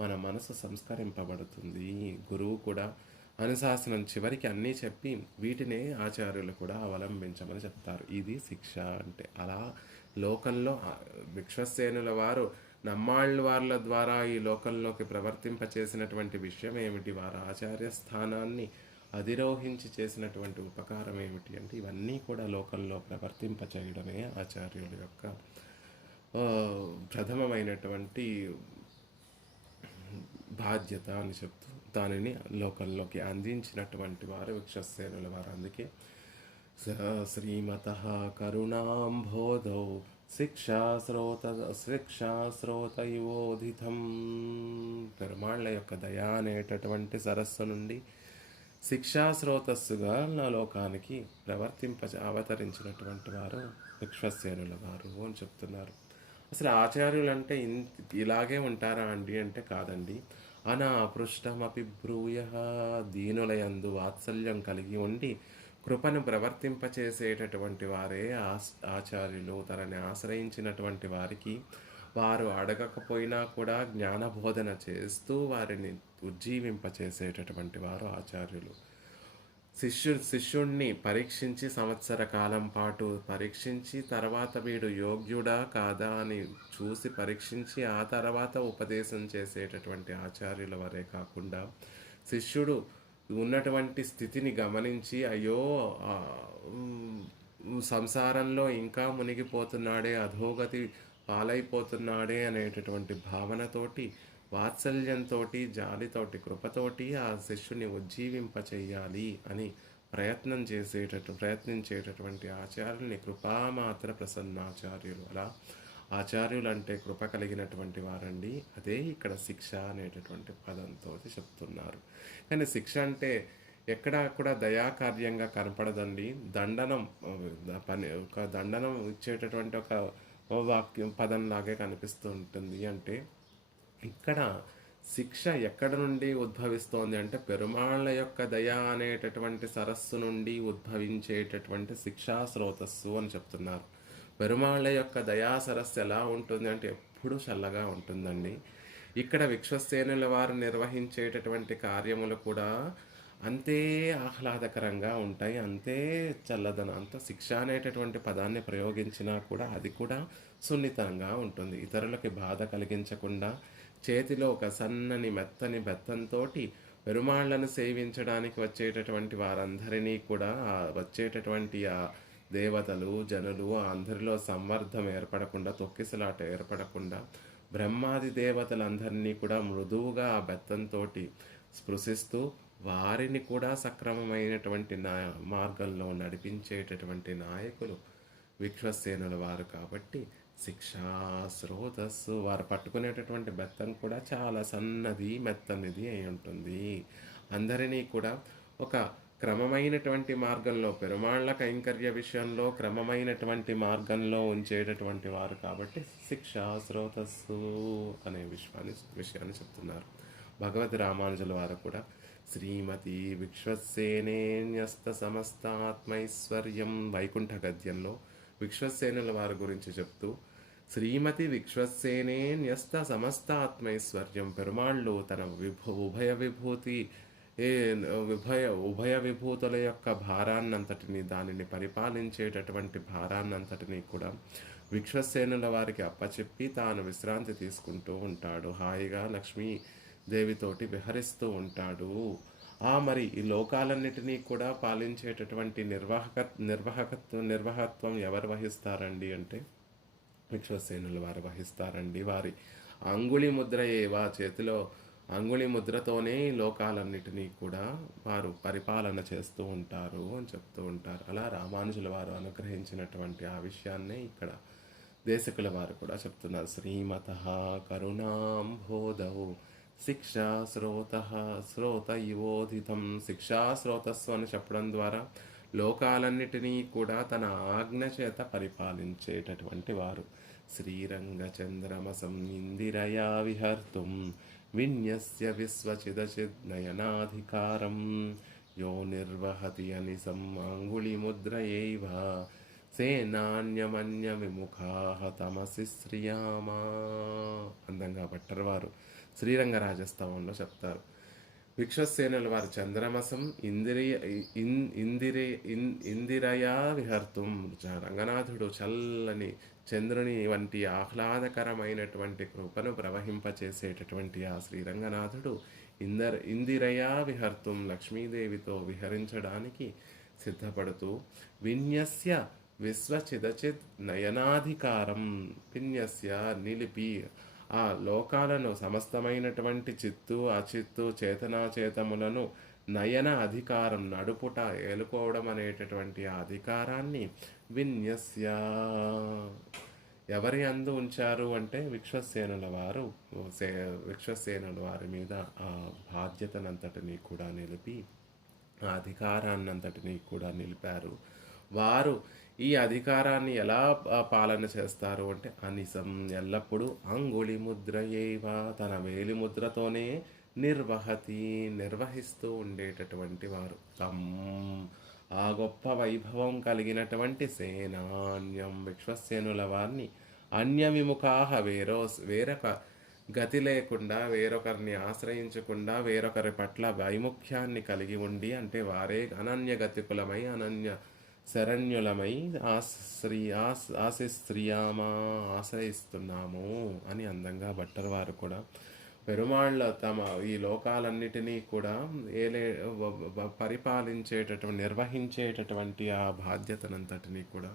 మన మనసు సంస్కరింపబడుతుంది. గురువు కూడా అనుశాసనం చివరికి అన్నీ చెప్పి వీటినే ఆచార్యులు కూడా అవలంబించమని చెప్తారు. ఇది శిక్ష అంటే. అలా లోకంలో విశ్వసేనుల వారు నమ్మాళ్ళ వాళ్ళ ద్వారా ఈ లోకంలోకి ప్రవర్తింపచేసినటువంటి విషయం ఏమిటి, వారు ఆచార్య స్థానాన్ని అధిరోహించి చేసినటువంటి ఉపకారం ఏమిటి అంటే ఇవన్నీ కూడా లోకంలో ప్రవర్తింప చేయడమే ఆచార్యుల యొక్క ప్రథమమైనటువంటి బాధ్యత అని చెప్తూ దానిని లోకంలోకి అందించినటువంటి వారు విశ్వసేనుల వారు. అందుకే శ్రీమత కరుణాంబోధౌ శిక్షాస్రోతయోధితం. పెరుమాళ్ళ యొక్క దయా అనేటటువంటి సరస్సు నుండి శిక్షాస్రోతస్సుగా నా లోకానికి అవతరించినటువంటి వారు విశ్వసేనుల వారు అని చెప్తున్నారు. అసలు ఆచార్యులు అంటే ఇలాగే ఉంటారా అండి అంటే కాదండి. అనాపృష్టమపి బ్రూయ. దీనులయందు వాత్సల్యం కలిగి ఉండి కృపను ప్రవర్తింపచేసేటటువంటి వారే ఆచార్యులు. తనని ఆశ్రయించినటువంటి వారికి వారు అడగకపోయినా కూడా జ్ఞానబోధన చేస్తూ వారిని ఉజ్జీవింపచేసేటటువంటి వారు ఆచార్యులు. శిష్యుణ్ణి పరీక్షించి సంవత్సర కాలం పాటు పరీక్షించి తర్వాత వీడు యోగ్యుడా కాదా అని చూసి పరీక్షించి ఆ తర్వాత ఉపదేశం చేసేటటువంటి ఆచార్యుల వరే కాకుండా శిష్యుడు ఉన్నటువంటి స్థితిని గమనించి అయ్యో సంసారంలో ఇంకా మునిగిపోతున్నాడే, అధోగతి పాలైపోతున్నాడే అనేటటువంటి భావనతోటి, వాత్సల్యంతో, జాలితోటి, కృపతోటి ఆ శిష్యుని ఉజ్జీవింపచేయాలి అని ప్రయత్నించేటటువంటి ఆచార్యుల్ని కృపామాత్ర ప్రసన్నాచార్యులు. అలా ఆచార్యులు అంటే కృప కలిగినటువంటి వారండి. అదే ఇక్కడ శిక్ష అనేటటువంటి పదంతో చెప్తున్నారు. కానీ శిక్ష అంటే ఎక్కడా కూడా దయాకార్యంగా కనపడదండి. ఒక దండనం ఇచ్చేటటువంటి ఒక వాక్యం పదంలాగే కనిపిస్తూ ఉంటుంది. అంటే ఇక్కడ శిక్ష ఎక్కడ నుండి ఉద్భవిస్తోంది అంటే పెరుమాళ్ళ యొక్క దయ అనేటటువంటి సరస్సు నుండి ఉద్భవించేటటువంటి శిక్షా స్రోతస్సు అని చెప్తున్నారు. పెరుమాళ్ళ యొక్క దయా సరస్సు ఎలా ఉంటుంది అంటే ఎప్పుడూ చల్లగా ఉంటుందండి. ఇక్కడ విశ్వసేనుల వారు నిర్వహించేటటువంటి కార్యములు కూడా అంతే ఆహ్లాదకరంగా ఉంటాయి, అంతే చల్లదనం. అంత శిక్ష అనేటటువంటి పదాన్ని ప్రయోగించినా కూడా అది కూడా సున్నితంగా ఉంటుంది. ఇతరులకి బాధ కలిగించకుండా చేతిలో ఒక సన్నని మెత్తని బెత్తంతో పెరుమాళ్లను సేవించడానికి వచ్చేటటువంటి వారందరినీ కూడా వచ్చేటటువంటి ఆ దేవతలు జనులు అందరిలో సంవర్ధం ఏర్పడకుండా, తొక్కిసలాట ఏర్పడకుండా బ్రహ్మాది దేవతలందరినీ కూడా మృదువుగా ఆ బెత్తంతో స్పృశిస్తూ వారిని కూడా సక్రమమైనటువంటి మార్గంలో నడిపించేటటువంటి నాయకులు విశ్వసేనుల వారు. కాబట్టి శిక్షా స్రోతస్సు, వారు పట్టుకునేటటువంటి బెత్తం కూడా చాలా సన్నది మెత్తనిది అయి ఉంటుంది. అందరినీ కూడా ఒక క్రమమైనటువంటి మార్గంలో, పెరుమాళ్ల కైంకర్య విషయంలో క్రమమైనటువంటి మార్గంలో ఉంచేటటువంటి వారు కాబట్టి శిక్షా స్రోతస్సు అనే విషయాన్ని చెప్తున్నారు. భగవద్ రామానుజుల వారు కూడా శ్రీమతి విశ్వసేనేన్యస్త సమస్తాత్మైశ్వర్యం వైకుంఠ గద్యంలో విశ్వసేనుల వారి గురించి చెప్తూ శ్రీమతి విశ్వసేనేన్యస్త సమస్తాత్మైశ్వర్యం, పెరుమాళ్ళు తన ఉభయ విభూతుల యొక్క భారాన్నంతటిని, దానిని పరిపాలించేటటువంటి భారాన్నంతటిని కూడా విశ్వసేనుల వారికి అప్పచెప్పి తాను విశ్రాంతి తీసుకుంటూ ఉంటాడు. హాయిగా లక్ష్మీ దేవితోటి విహరిస్తూ ఉంటాడు. మరి ఈ లోకాలన్నిటినీ కూడా పాలించేటటువంటి నిర్వాహకత్వం ఎవరు వహిస్తారండి అంటే విశ్వసేనుల వారు వహిస్తారండి. వారి అంగుళి ముద్ర చేతిలో అంగుళి ముద్రతోనే లోకాలన్నిటినీ కూడా వారు పరిపాలన చేస్తూ ఉంటారు అని చెప్తూ ఉంటారు. అలా రామానుజుల వారు అనుగ్రహించినటువంటి ఆ విషయాన్నే ఇక్కడ దేశకుల వారు కూడా చెప్తున్నారు. శ్రీమతః కరుణాంబోధౌ శిక్షా శ్రోత ఇవోధితం. శిక్షా స్రోతస్సు అని చెప్పడం ద్వారా లోకాలన్నిటినీ కూడా తన ఆజ్ఞ చేత పరిపాలించేటటువంటి వారు. శ్రీరంగ చంద్రమసం ఇందిరయా విహర్తుం విన్యస్య విశ్వచిదచిద్నయనాధికారం యో నిర్వహతి అనిసం అంగుళిముద్రయైవ సేనాన్యమన్య విముఖాః తమసి శ్రియామా. అందంగా భట్టర్వారు శ్రీరంగరాజస్తవంలో చెప్తారు. విశ్వసేనుల వారి చంద్రమసం ఇందిరయా విహర్తుం. రంగనాథుడు చల్లని చంద్రుని వంటి ఆహ్లాదకరమైనటువంటి కృపను ప్రవహింపచేసేటటువంటి ఆ శ్రీరంగనాథుడు ఇందిరయా విహర్తుం, లక్ష్మీదేవితో విహరించడానికి సిద్ధపడుతూ విన్యస్య విశ్వచిదచిత్ నయనాధికారం, విన్యస్య నిలిపి ఆ లోకాలను సమస్తమైనటువంటి చిత్తు అచిత్తు చేతనాచేతములను నయన అధికారం నడుపుట ఏలుకోవడం అనేటటువంటి ఆ అధికారాన్ని విన్యస్య ఎవరి అందు ఉంచారు అంటే విశ్వసేనుల వారి మీద ఆ బాధ్యతనంతటినీ కూడా నిలిపి ఆ అధికారాన్నంతటినీ కూడా నిలిపారు. వారు ఈ అధికారాన్ని ఎలా పాలన చేస్తారు అంటే అనిసం ఎల్లప్పుడూ అంగుళి ముద్రయేవ, తన వేలి ముద్రతోనే నిర్వహిస్తూ ఉండేటటువంటి వారు. ఆ గొప్ప వైభవం కలిగినటువంటి సేనాన్యం విశ్వసేనుల వారిని అన్యవిముఖాహ వేరొక గతి లేకుండా, వేరొకరిని ఆశ్రయించకుండా, వేరొకరి పట్ల వైముఖ్యాన్ని కలిగి ఉండి, అంటే వారే అనన్య గతికులమై అనన్య శరణ్యులమై ఆశిస్త్రియామా ఆశ్రయిస్తున్నాము అని అందంగా భట్టర్ వారు కూడా పెరుమాళ్ళ తమ ఈ లోకాలన్నిటినీ కూడా ఏలే పరిపాలించేటటువంటి నిర్వహించేటటువంటి ఆ బాధ్యతనంతటినీ కూడా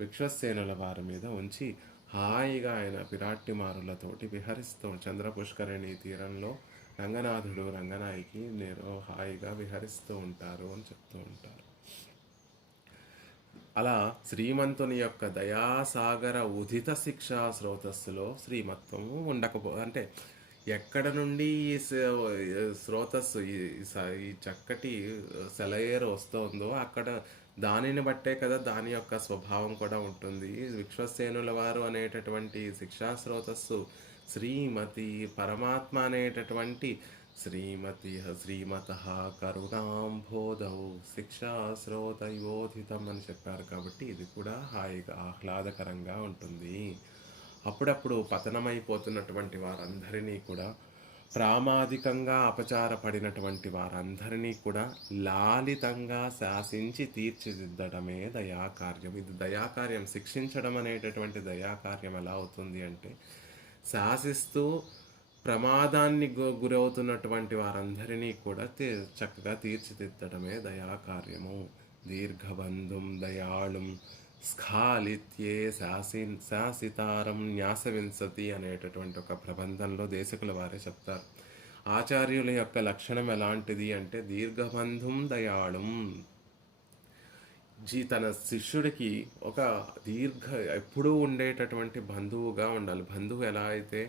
విశ్వసేనుల వారి మీద ఉంచి హాయిగా ఆయన పిరాట్టిమారులతోటి విహరిస్తూ చంద్రపుష్కరిణి తీరంలో రంగనాథుడు రంగనాయకి హాయిగా విహరిస్తూ ఉంటారు అని చెప్తూ ఉంటారు. అలా శ్రీమంతుని యొక్క దయాసాగర ఉదిత శిక్షా స్రోతస్సులో శ్రీమత్వము అంటే ఎక్కడ నుండి ఈ స్రోతస్సు ఈ చక్కటి సెలయేరు వస్తుందో అక్కడ దానిని బట్టే కదా దాని యొక్క స్వభావం కూడా ఉంటుంది. విశ్వసేనుల వారు అనేటటువంటి శిక్షా స్రోతస్సు శ్రీమతి పరమాత్మ అనేటటువంటి శ్రీమత కరుణాంబోధౌ శిక్షాస్రోతయోధితం అని చెప్పారు. కాబట్టి ఇది కూడా హాయిగా ఆహ్లాదకరంగా ఉంటుంది. అప్పుడప్పుడు పతనమైపోతున్నటువంటి వారందరినీ కూడా, ప్రామాదికంగా అపచారపడినటువంటి వారందరినీ కూడా లాలితంగా శాసించి తీర్చిదిద్దడమే దయాకార్యం. ఇది దయాకార్యం. శిక్షించడం అనేటటువంటి దయాకార్యం ఎలా అవుతుంది అంటే, శాసిస్తూ ప్రమాదాన్ని గురవుతున్నటువంటి వారందరినీ కూడా చక్కగా తీర్చిదిద్దడమే దయాకార్యము. దీర్ఘబంధుం దయాళుం స్ఖాలిత్యే శాసితారం న్యాసవింసతి అనేటటువంటి ఒక ప్రబంధంలో దేశకుల వారే చెప్తారు. ఆచార్యుల యొక్క లక్షణం ఎలాంటిది అంటే దీర్ఘబంధుం దయాళుం. తన శిష్యుడికి ఒక ఎప్పుడూ ఉండేటటువంటి బంధువుగా ఉండాలి. బంధువు ఎలా అయితే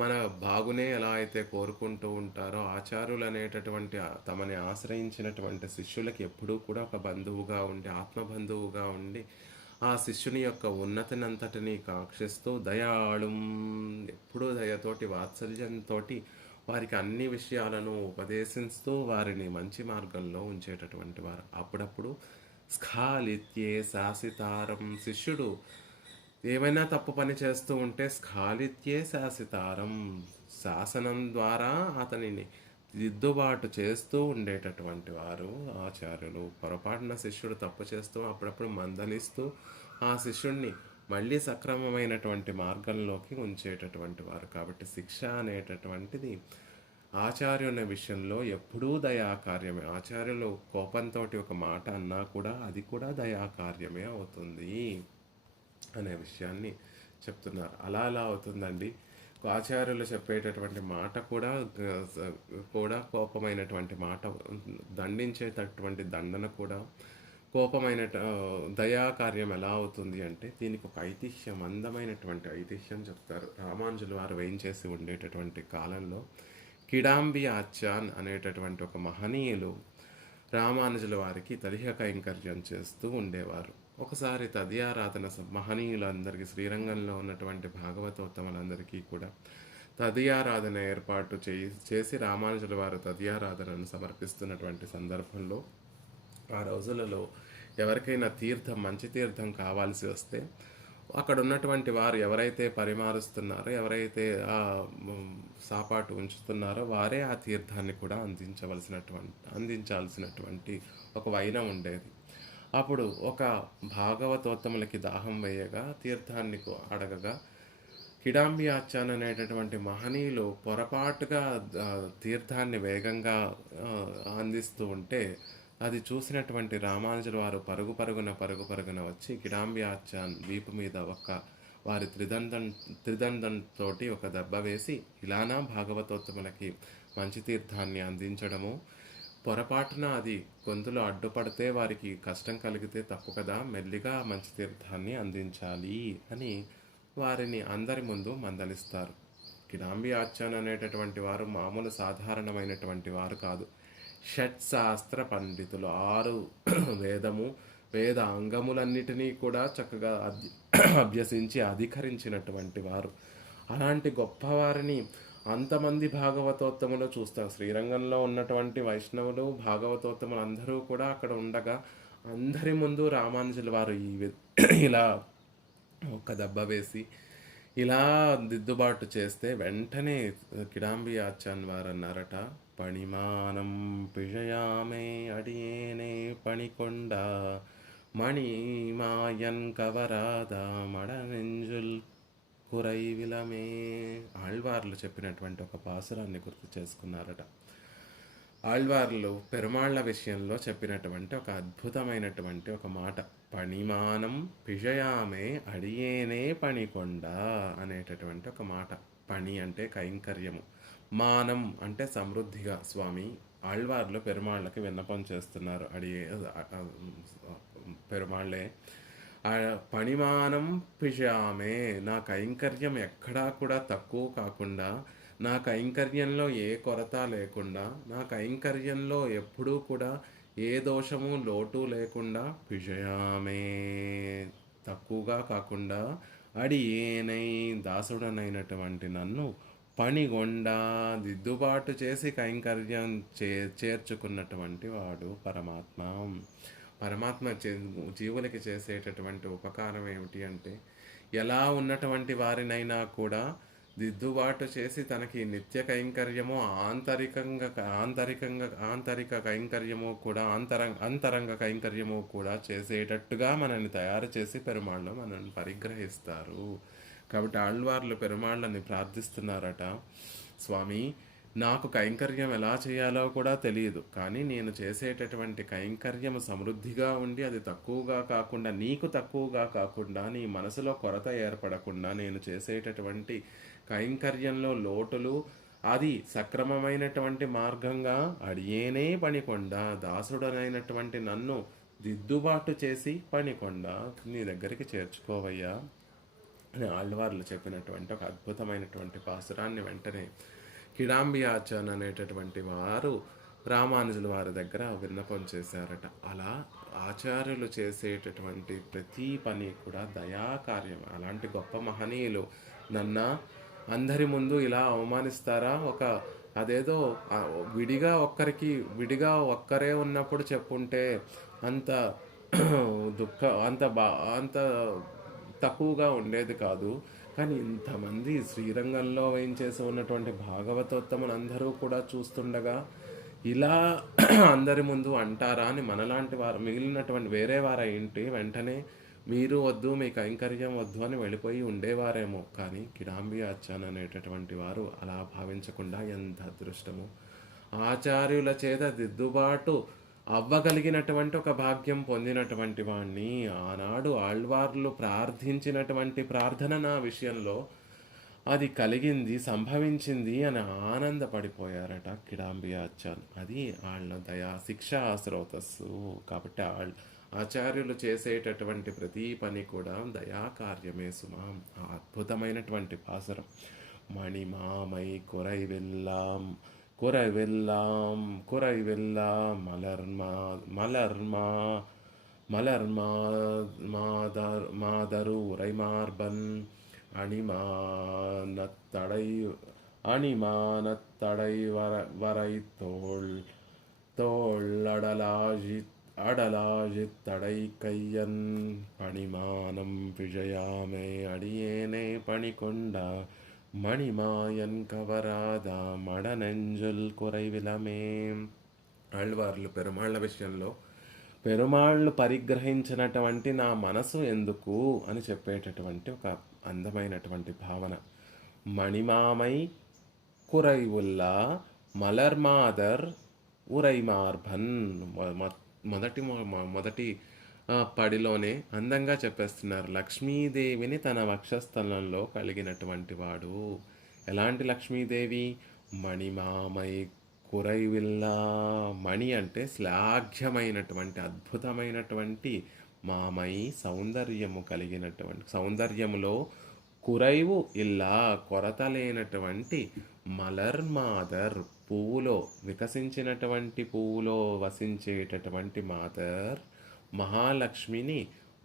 మన బాగునే ఎలా అయితే కోరుకుంటూ ఉంటారో, ఆచార్యులు అనేటటువంటి తమని ఆశ్రయించినటువంటి శిష్యులకి ఎప్పుడూ కూడా ఒక బంధువుగా ఉండి, ఆత్మబంధువుగా ఉండి, ఆ శిష్యుని యొక్క ఉన్నతినంతటిని కాక్షిస్తూ దయాళుం, ఎప్పుడూ దయతోటి వాత్సల్యంతో వారికి అన్ని విషయాలను ఉపదేశిస్తూ వారిని మంచి మార్గంలో ఉంచేటటువంటి వారు. అప్పుడప్పుడు స్ఖాలిత్యే శాసితారం, శిష్యుడు ఏమైనా తప్పు పని చేస్తూ ఉంటే స్ఖాలిత్యే శాసితారం, శాసనం ద్వారా అతనిని దిద్దుబాటు చేస్తూ ఉండేటటువంటి వారు ఆచార్యులు. పొరపాటున శిష్యుడు తప్పు చేస్తూ అప్పుడప్పుడు మందలిస్తూ ఆ శిష్యుడిని మళ్ళీ సక్రమమైనటువంటి మార్గంలోకి ఉంచేటటువంటి వారు. కాబట్టి శిక్ష అనేటటువంటిది ఆచార్యుల విషయంలో ఎప్పుడూ దయాకార్యమే. ఆచార్యులు కోపంతో ఒక మాట అన్నా కూడా అది కూడా దయాకార్యమే అవుతుంది అనే విషయాన్ని చెప్తున్నారు. అలా అవుతుందండి. ఆచార్యులు చెప్పేటటువంటి మాట కూడా కోపమైనటువంటి మాట, దండించేటటువంటి దండన కూడా కోపమైన దయాకార్యం ఎలా అవుతుంది అంటే, దీనికి ఒక ఐతిహ్యం, అందమైనటువంటి ఐతిహ్యం చెప్తారు. రామానుజుల వారు వేయించేసి ఉండేటటువంటి కాలంలో కిడాంబి ఆచాన్ అనేటటువంటి ఒక మహనీయులు రామానుజుల వారికి తదిహ కైంకర్యం చేస్తూ ఉండేవారు. ఒకసారి తదియారాధన మహనీయులందరికీ, శ్రీరంగంలో ఉన్నటువంటి భాగవతోత్తములందరికీ కూడా తదియారాధన ఏర్పాటు చేసి రామానుజుల వారు తదియారాధనను సమర్పిస్తున్నటువంటి సందర్భంలో, ఆ రోజులలో ఎవరికైనా మంచి తీర్థం కావాల్సి వస్తే అక్కడ ఉన్నటువంటి వారు ఎవరైతే పరిమారుస్తున్నారో, ఎవరైతే ఆ సాపాటు ఉంచుతున్నారో వారే ఆ తీర్థాన్ని కూడా అందించాల్సినటువంటి ఒక వైనం ఉండేది. అప్పుడు ఒక భాగవతోత్తములకి దాహం వేయగా తీర్థాన్ని అడగగా కిడాంబి ఆచాన్ అనేటటువంటి మహనీయులు పొరపాటుగా తీర్థాన్ని వేగంగా అందిస్తూ ఉంటే అది చూసినటువంటి రామానుజుల వారు పరుగు పరుగున వచ్చి కిడాంబి ఆచాన్ వీపు మీద వారి త్రిదండంతోటి ఒక దెబ్బ వేసి, ఇలానా భాగవతోత్తములకి మంచి తీర్థాన్ని అందించడము, పొరపాటున అది గొంతులో అడ్డుపడితే వారికి కష్టం కలిగితే తప్పు కదా, మెల్లిగా మంచి తీర్థాన్ని అందించాలి అని వారిని అందరి ముందు మందలిస్తారు. కిడాంబి ఆచాన్ అనేటటువంటి వారు మామూలు సాధారణమైనటువంటి వారు కాదు. షట్శాస్త్ర పండితులు, 6 వేద అంగములన్నిటినీ కూడా చక్కగా అభ్యసించి అధికరించినటువంటి వారు. అలాంటి గొప్పవారిని అంతమంది భాగవతోత్తములు చూస్తారు. శ్రీరంగంలో ఉన్నటువంటి వైష్ణవులు, భాగవతోత్తములు అందరూ కూడా అక్కడ ఉండగా అందరి ముందు రామానుజుల వారు ఇలా ఒక దెబ్బ వేసి ఇలా దిద్దుబాటు చేస్తే వెంటనే కిడాంబి ఆచాన్ వారు అన్నారట, పణిమానం పిഴയാമേ అడియేనే పణికొండ మణిమాయన్ కవరాద మడనెంజుల్ కురైవిలమే. ఆళ్వార్లు చెప్పినటువంటి ఒక పాసురాన్ని గుర్తు చేసుకున్నారట. ఆళ్వార్లు పెరుమాళ్ల విషయంలో చెప్పినటువంటి ఒక అద్భుతమైనటువంటి ఒక మాట, పణిమానం పిഴയാമേ అడియేనే పణికొండ అనేటటువంటి ఒక మాట. పణి అంటే కైంకర్యము, మానం అంటే సమృద్ధిగా. స్వామి ఆళ్వార్లు పెరుమాళ్ళకి విన్నపం చేస్తున్నారు. పెరుమాళ్ళే పణిమానం పిഴയാമേ, నా కైంకర్యం ఎక్కడా కూడా తక్కువ కాకుండా, నా కైంకర్యంలో ఏ కొరత లేకుండా, నా కైంకర్యంలో ఎప్పుడూ కూడా ఏ దోషము లోటు లేకుండా, పిഴയാമേ తక్కువగా కాకుండా, అడియేనై దాసుడనైనటువంటి నన్ను పణిగొండ దిద్దుబాటు చేసి కైంకర్యం చేర్చుకున్నటువంటి వాడు పరమాత్మ. పరమాత్మ జీవులకి చేసేటటువంటి ఉపకారం ఏమిటి అంటే, ఎలా ఉన్నటువంటి వారినైనా కూడా దిద్దుబాటు చేసి తనకి నిత్య కైంకర్యము ఆంతరిక కైంకర్యము కూడా అంతరంగ కైంకర్యము కూడా చేసేటట్టుగా మనల్ని తయారు చేసి పెరుమాళ్ళు మనల్ని పరిగ్రహిస్తారు. కాబట్టి ఆళ్వార్లు పెరుమాళ్ళని ప్రార్థిస్తున్నారట, స్వామి నాకు కైంకర్యం ఎలా చేయాలో కూడా తెలియదు, కానీ నేను చేసేటటువంటి కైంకర్యం సమృద్ధిగా ఉండి అది తక్కువగా కాకుండా, నీకు తక్కువగా కాకుండా, నీ మనసులో కొరత ఏర్పడకుండా నేను చేసేటటువంటి కైంకర్యంలో లోటులు అది సక్రమమైనటువంటి మార్గంగా అడియేనే పణికొండ దాసుడనైనటువంటి నన్ను దిద్దుబాటు చేసి పణికొండ నీ దగ్గరికి చేర్చుకోవయ్యా అని ఆళ్వార్లు చెప్పినటువంటి ఒక అద్భుతమైనటువంటి పాసురాన్ని వెంటనే కిడాంబి ఆచాన్ అనేటటువంటి వారు రామానుజుల వారి దగ్గర విన్నపం చేశారట. అలా ఆచార్యులు చేసేటటువంటి ప్రతి పని కూడా దయాకార్యం. అలాంటి గొప్ప మహనీయులు అందరి ముందు ఇలా అవమానిస్తారా? అదేదో విడిగా ఒక్కరే ఉన్నప్పుడు చెప్పుంటే అంత అంత తక్కువగా ఉండేది కాదు. కానీ ఇంతమంది శ్రీరంగంలో వేయించేసి ఉన్నటువంటి భాగవతోత్తములు అందరూ కూడా చూస్తుండగా ఇలా అందరి ముందు అంటారా అని మనలాంటి వారు, మిగిలినటువంటి వేరే వారు ఏంటి వెంటనే మీరు వద్దు, మీ కైంకర్యం వద్దు అని వెళ్ళిపోయి ఉండేవారేమో. కానీ కిడాంబి ఆచాన్ అనేటటువంటి వారు అలా భావించకుండా, ఎంత అదృష్టము, ఆచార్యుల చేత దిద్దుబాటు అవ్వగలిగినటువంటి ఒక భాగ్యం పొందినటువంటి వాణ్ణి. ఆనాడు ఆళ్వార్లు ప్రార్థించినటువంటి ప్రార్థన నా విషయంలో అది కలిగింది, సంభవించింది అని ఆనందపడిపోయారట కిడాంబి ఆచాన్. అది వాళ్ళ దయా శిక్షా స్రోతస్సు. కాబట్టి ఆచార్యులు చేసేటటువంటి ప్రతి పని కూడా దయాకార్యమే సుమా. ఆ అద్భుతమైనటువంటి పాసురం, మణిమామై కురైవెల్లాం குறைவெல்லாம் மலர்மா மாதரு உரைமார்பன் அணிமானத்தடை வரை தோள் அடலாஜித் தடை கையன் பணிமானம் பிழயாமே அடியேனே பணிకొండ మణిమాయన్ కవరాద మడనెంజుల్ కురైవిలమే. ఆళ్వార్లు పెరుమాళ్ళ విషయంలో పెరుమాళ్ళు పరిగ్రహించినటువంటి నా మనసు ఎందుకు అని చెప్పేటటువంటి ఒక అందమైనటువంటి భావన. మణిమామై కురైవుల్లా మలర్మాదర్ ఉరైమార్భన్. మొదటి పడిలోనే అందంగా చెప్పేస్తున్నారు, లక్ష్మీదేవిని తన వక్షస్థలంలో కలిగినటువంటి వాడు. ఎలాంటి లక్ష్మీదేవి? మణిమామై కురైవిల్లా. మణి అంటే శ్లాఘ్యమైనటువంటి అద్భుతమైనటువంటి, మామై సౌందర్యము కలిగినటువంటి, సౌందర్యములో కురైవు ఇల్లా కొరత లేనటువంటి, మలర్మాదర్ పువ్వులో వికసించినటువంటి పువ్వులో వసించేటటువంటి మాదర్ మహాలక్ష్మిని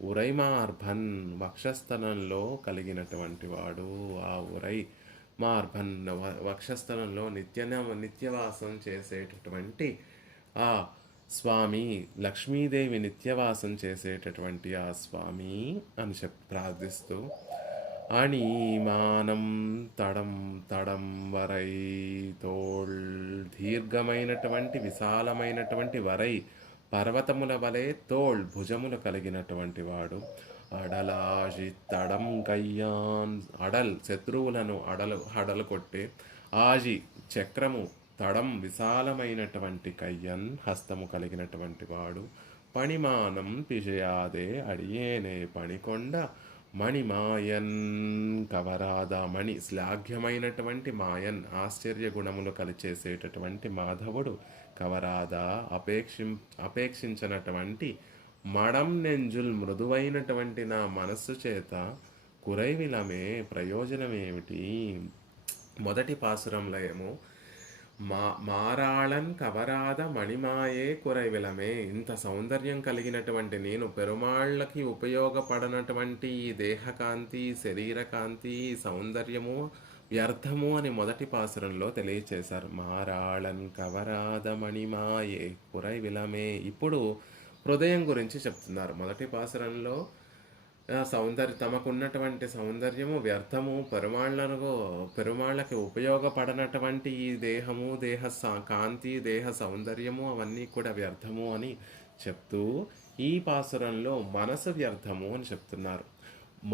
ఉరైమార్భన్ వక్షస్థలంలో కలిగినటువంటి వాడు. ఆ ఉరై మార్భన్ వక్షస్థలంలో నిత్యవాసం చేసేటటువంటి ఆ స్వామి లక్ష్మీదేవి నిత్యవాసం చేసేటటువంటి ఆ స్వామి అని ప్రార్థిస్తూ అణిమానం తడం తడం వరై తోళ్ దీర్ఘమైనటువంటి విశాలమైనటువంటి వరై పర్వతముల వలె తోళ్ భుజములు కలిగినటువంటి వాడు అడలాజి తడం కయ్యాన్ అడల్ శత్రువులను హడలు కొట్టే ఆజి చక్రము తడం విశాలమైనటువంటి కయ్యన్ హస్తము కలిగినటువంటి వాడు పణిమానం పిజయాదే అడియేనే పణికొండ మణిమాయన్ కవరాద మణి శ్లాఘ్యమైనటువంటి మాయన్ ఆశ్చర్య గుణములు కలిచేసేటటువంటి మాధవుడు కవరాద అపేక్షించినటువంటి మడం నెంజుల్ మృదువైనటువంటి నా మనస్సు చేత కురైవిలమే ప్రయోజనమేమిటి. మొదటి పాసురంలో ఏమో మారాళన్ కవరాద మణిమాయే కురైవిలమే, ఇంత సౌందర్యం కలిగినటువంటి నేను పెరుమాళ్ళకి ఉపయోగపడనటువంటి ఈ దేహకాంతి శరీరకాంతి సౌందర్యము వ్యర్థము అని మొదటి పాసురంలో తెలియచేశారు. మారాళన్ కవరాద మణిమాయే కురైవిలమే. ఇప్పుడు హృదయం గురించి చెప్తున్నారు. మొదటి పాసురంలో తమకున్నటువంటి సౌందర్యము వ్యర్థము, పెరుమాళ్ళకి ఉపయోగపడనటువంటి ఈ దేహము, కాంతి, దేహ సౌందర్యము అవన్నీ కూడా వ్యర్థము అని చెప్తూ ఈ పాసురంలో మనసు వ్యర్థము అని చెప్తున్నారు.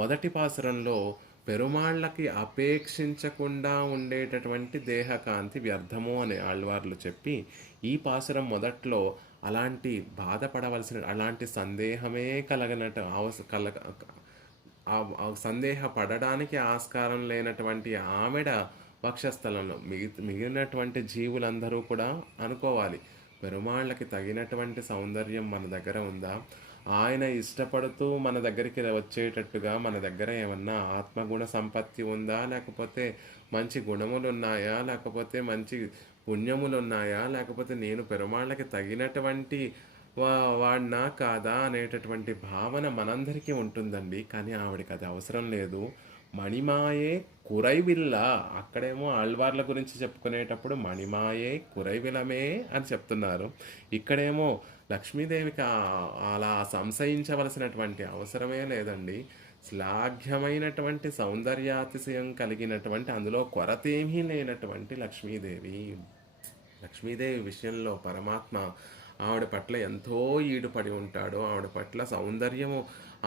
మొదటి పాసురంలో పెరుమాళ్ళకి అపేక్షించకుండా ఉండేటటువంటి దేహకాంతి వ్యర్థము అని ఆళ్వార్లు చెప్పి, ఈ పాసురం మొదట్లో అలాంటి బాధపడవలసిన అలాంటి సందేహమే సందేహపడడానికి ఆస్కారం లేనటువంటి ఆమెడ వక్షస్థలంలో మిగిలినటువంటి జీవులందరూ కూడా అనుకోవాలి, పెరుమాళ్ళకి తగినటువంటి సౌందర్యం మన దగ్గర ఉందా, ఆయన ఇష్టపడుతూ మన దగ్గరికి వచ్చేటట్టుగా మన దగ్గర ఏమన్నా ఆత్మగుణ సంపత్తి ఉందా, లేకపోతే మంచి గుణములు ఉన్నాయా, లేకపోతే మంచి పుణ్యములు ఉన్నాయా, లేకపోతే నేను పెరుమాళ్ళకి తగినటువంటి వాడినా కాదా అనేటటువంటి భావన మనందరికీ ఉంటుందండి. కానీ ఆవిడకి అది అవసరం లేదు. మణిమాయే కురైవిల్ల, అక్కడేమో ఆళ్వార్ల గురించి చెప్పుకునేటప్పుడు మణిమాయే కురైవిలమే అని చెప్తున్నారు. ఇక్కడేమో లక్ష్మీదేవికి అలా సంశయించవలసినటువంటి అవసరమే లేదండి. శ్లాఘ్యమైనటువంటి సౌందర్యాతిశయం కలిగినటువంటి, అందులో కొరతేమీ లేనటువంటి లక్ష్మీదేవి విషయంలో పరమాత్మ ఆవిడ పట్ల ఎంతో ఈడుపడి ఉంటాడు. ఆవిడ పట్ల సౌందర్యము,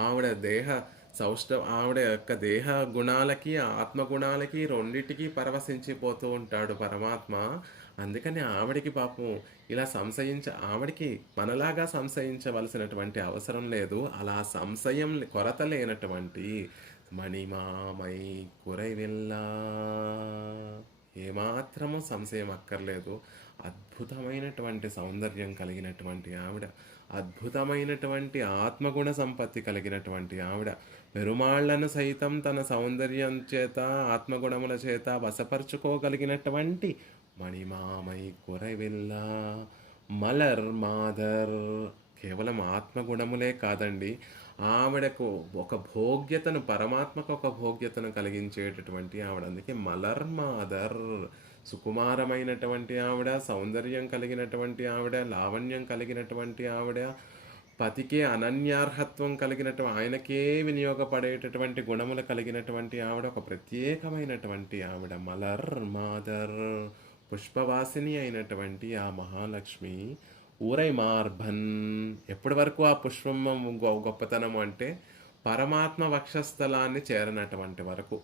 ఆవిడ యొక్క దేహ గుణాలకి ఆత్మగుణాలకి రెండిటికి పరవశించిపోతూ ఉంటాడు పరమాత్మ. అందుకని ఆవిడికి పాపం ఇలా ఆవిడికి మనలాగా సంశయించవలసినటువంటి అవసరం లేదు. అలా సంశయం కొరత లేనటువంటి మణిమామై కురైవిల్లా, ఏమాత్రము సంశయం అక్కర్లేదు. అద్భుతమైనటువంటి సౌందర్యం కలిగినటువంటి ఆవిడ, అద్భుతమైనటువంటి ఆత్మగుణ సంపత్తి కలిగినటువంటి ఆవిడ, పెరుమాళ్లను సైతం తన సౌందర్యం చేత ఆత్మగుణముల చేత వశపరుచుకోగలిగినటువంటి మణిమామై కురైవిల్లా మలర్ మాదర్. కేవలం ఆత్మగుణములే కాదండి, ఆవిడకు ఒక భోగ్యతను, పరమాత్మకు ఒక భోగ్యతను కలిగించేటటువంటి ఆవిడ. అందుకే మలర్ మాదర్, సుకుమారమైనటువంటి ఆవిడ, సౌందర్యం కలిగినటువంటి ఆవిడ, లావణ్యం కలిగినటువంటి ఆవిడ, పతికే అనన్యార్హత్వం కలిగినటువంటి, ఆయనకే వినియోగపడేటటువంటి గుణములు కలిగినటువంటి ఆవిడ, ఒక ప్రత్యేకమైనటువంటి ఆవిడ మలర్ మాదర్. పుష్పవాసిని అయినటువంటి ఆ మహాలక్ష్మి ఊరై మార్భన్. ఎప్పటి వరకు ఆ పుష్పం గొప్పతనము అంటే పరమాత్మ వక్షస్థలాన్ని చేరనటువంటి వరకు.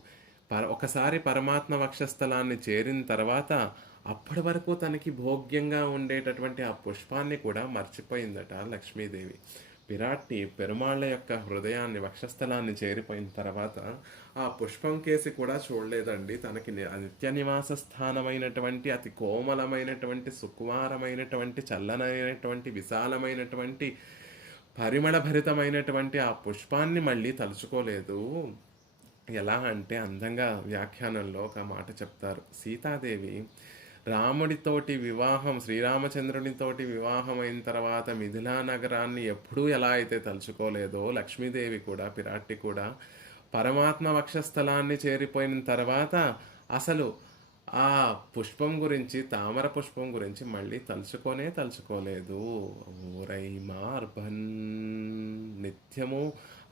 ఒకసారి పరమాత్మ వక్షస్థలాన్ని చేరిన తర్వాత అప్పటి వరకు తనకి భోగ్యంగా ఉండేటటువంటి ఆ పుష్పాన్ని కూడా మర్చిపోయిందట లక్ష్మీదేవి. విరాట్టి పెరుమాళ్ళ యొక్క హృదయాన్ని, వక్షస్థలాన్ని చేరిపోయిన తర్వాత ఆ పుష్పం కేసి కూడా చూడలేదండి. తనకి నిత్య నివాస స్థానమైనటువంటి అతి కోమలమైనటువంటి సుకుమారమైనటువంటి చల్లనైనటువంటి విశాలమైనటువంటి పరిమళభరితమైనటువంటి ఆ పుష్పాన్ని మళ్ళీ తలుచుకోలేదు. ఎలా అంటే అందంగా వ్యాఖ్యానంలో ఒక మాట చెప్తారు. సీతాదేవి రాముడితోటి వివాహం, శ్రీరామచంద్రునితోటి వివాహం అయిన తర్వాత మిథిలా నగరాన్ని ఎప్పుడూ ఎలా అయితే తలుచుకోలేదో, లక్ష్మీదేవి కూడా, పిరాట్టి కూడా పరమాత్మ వక్షస్థలాన్ని చేరిపోయిన తర్వాత అసలు ఆ పుష్పం గురించి, తామర పుష్పం గురించి మళ్ళీ తలుచుకోలేదు. ఊరై మార్భన్, నిత్యము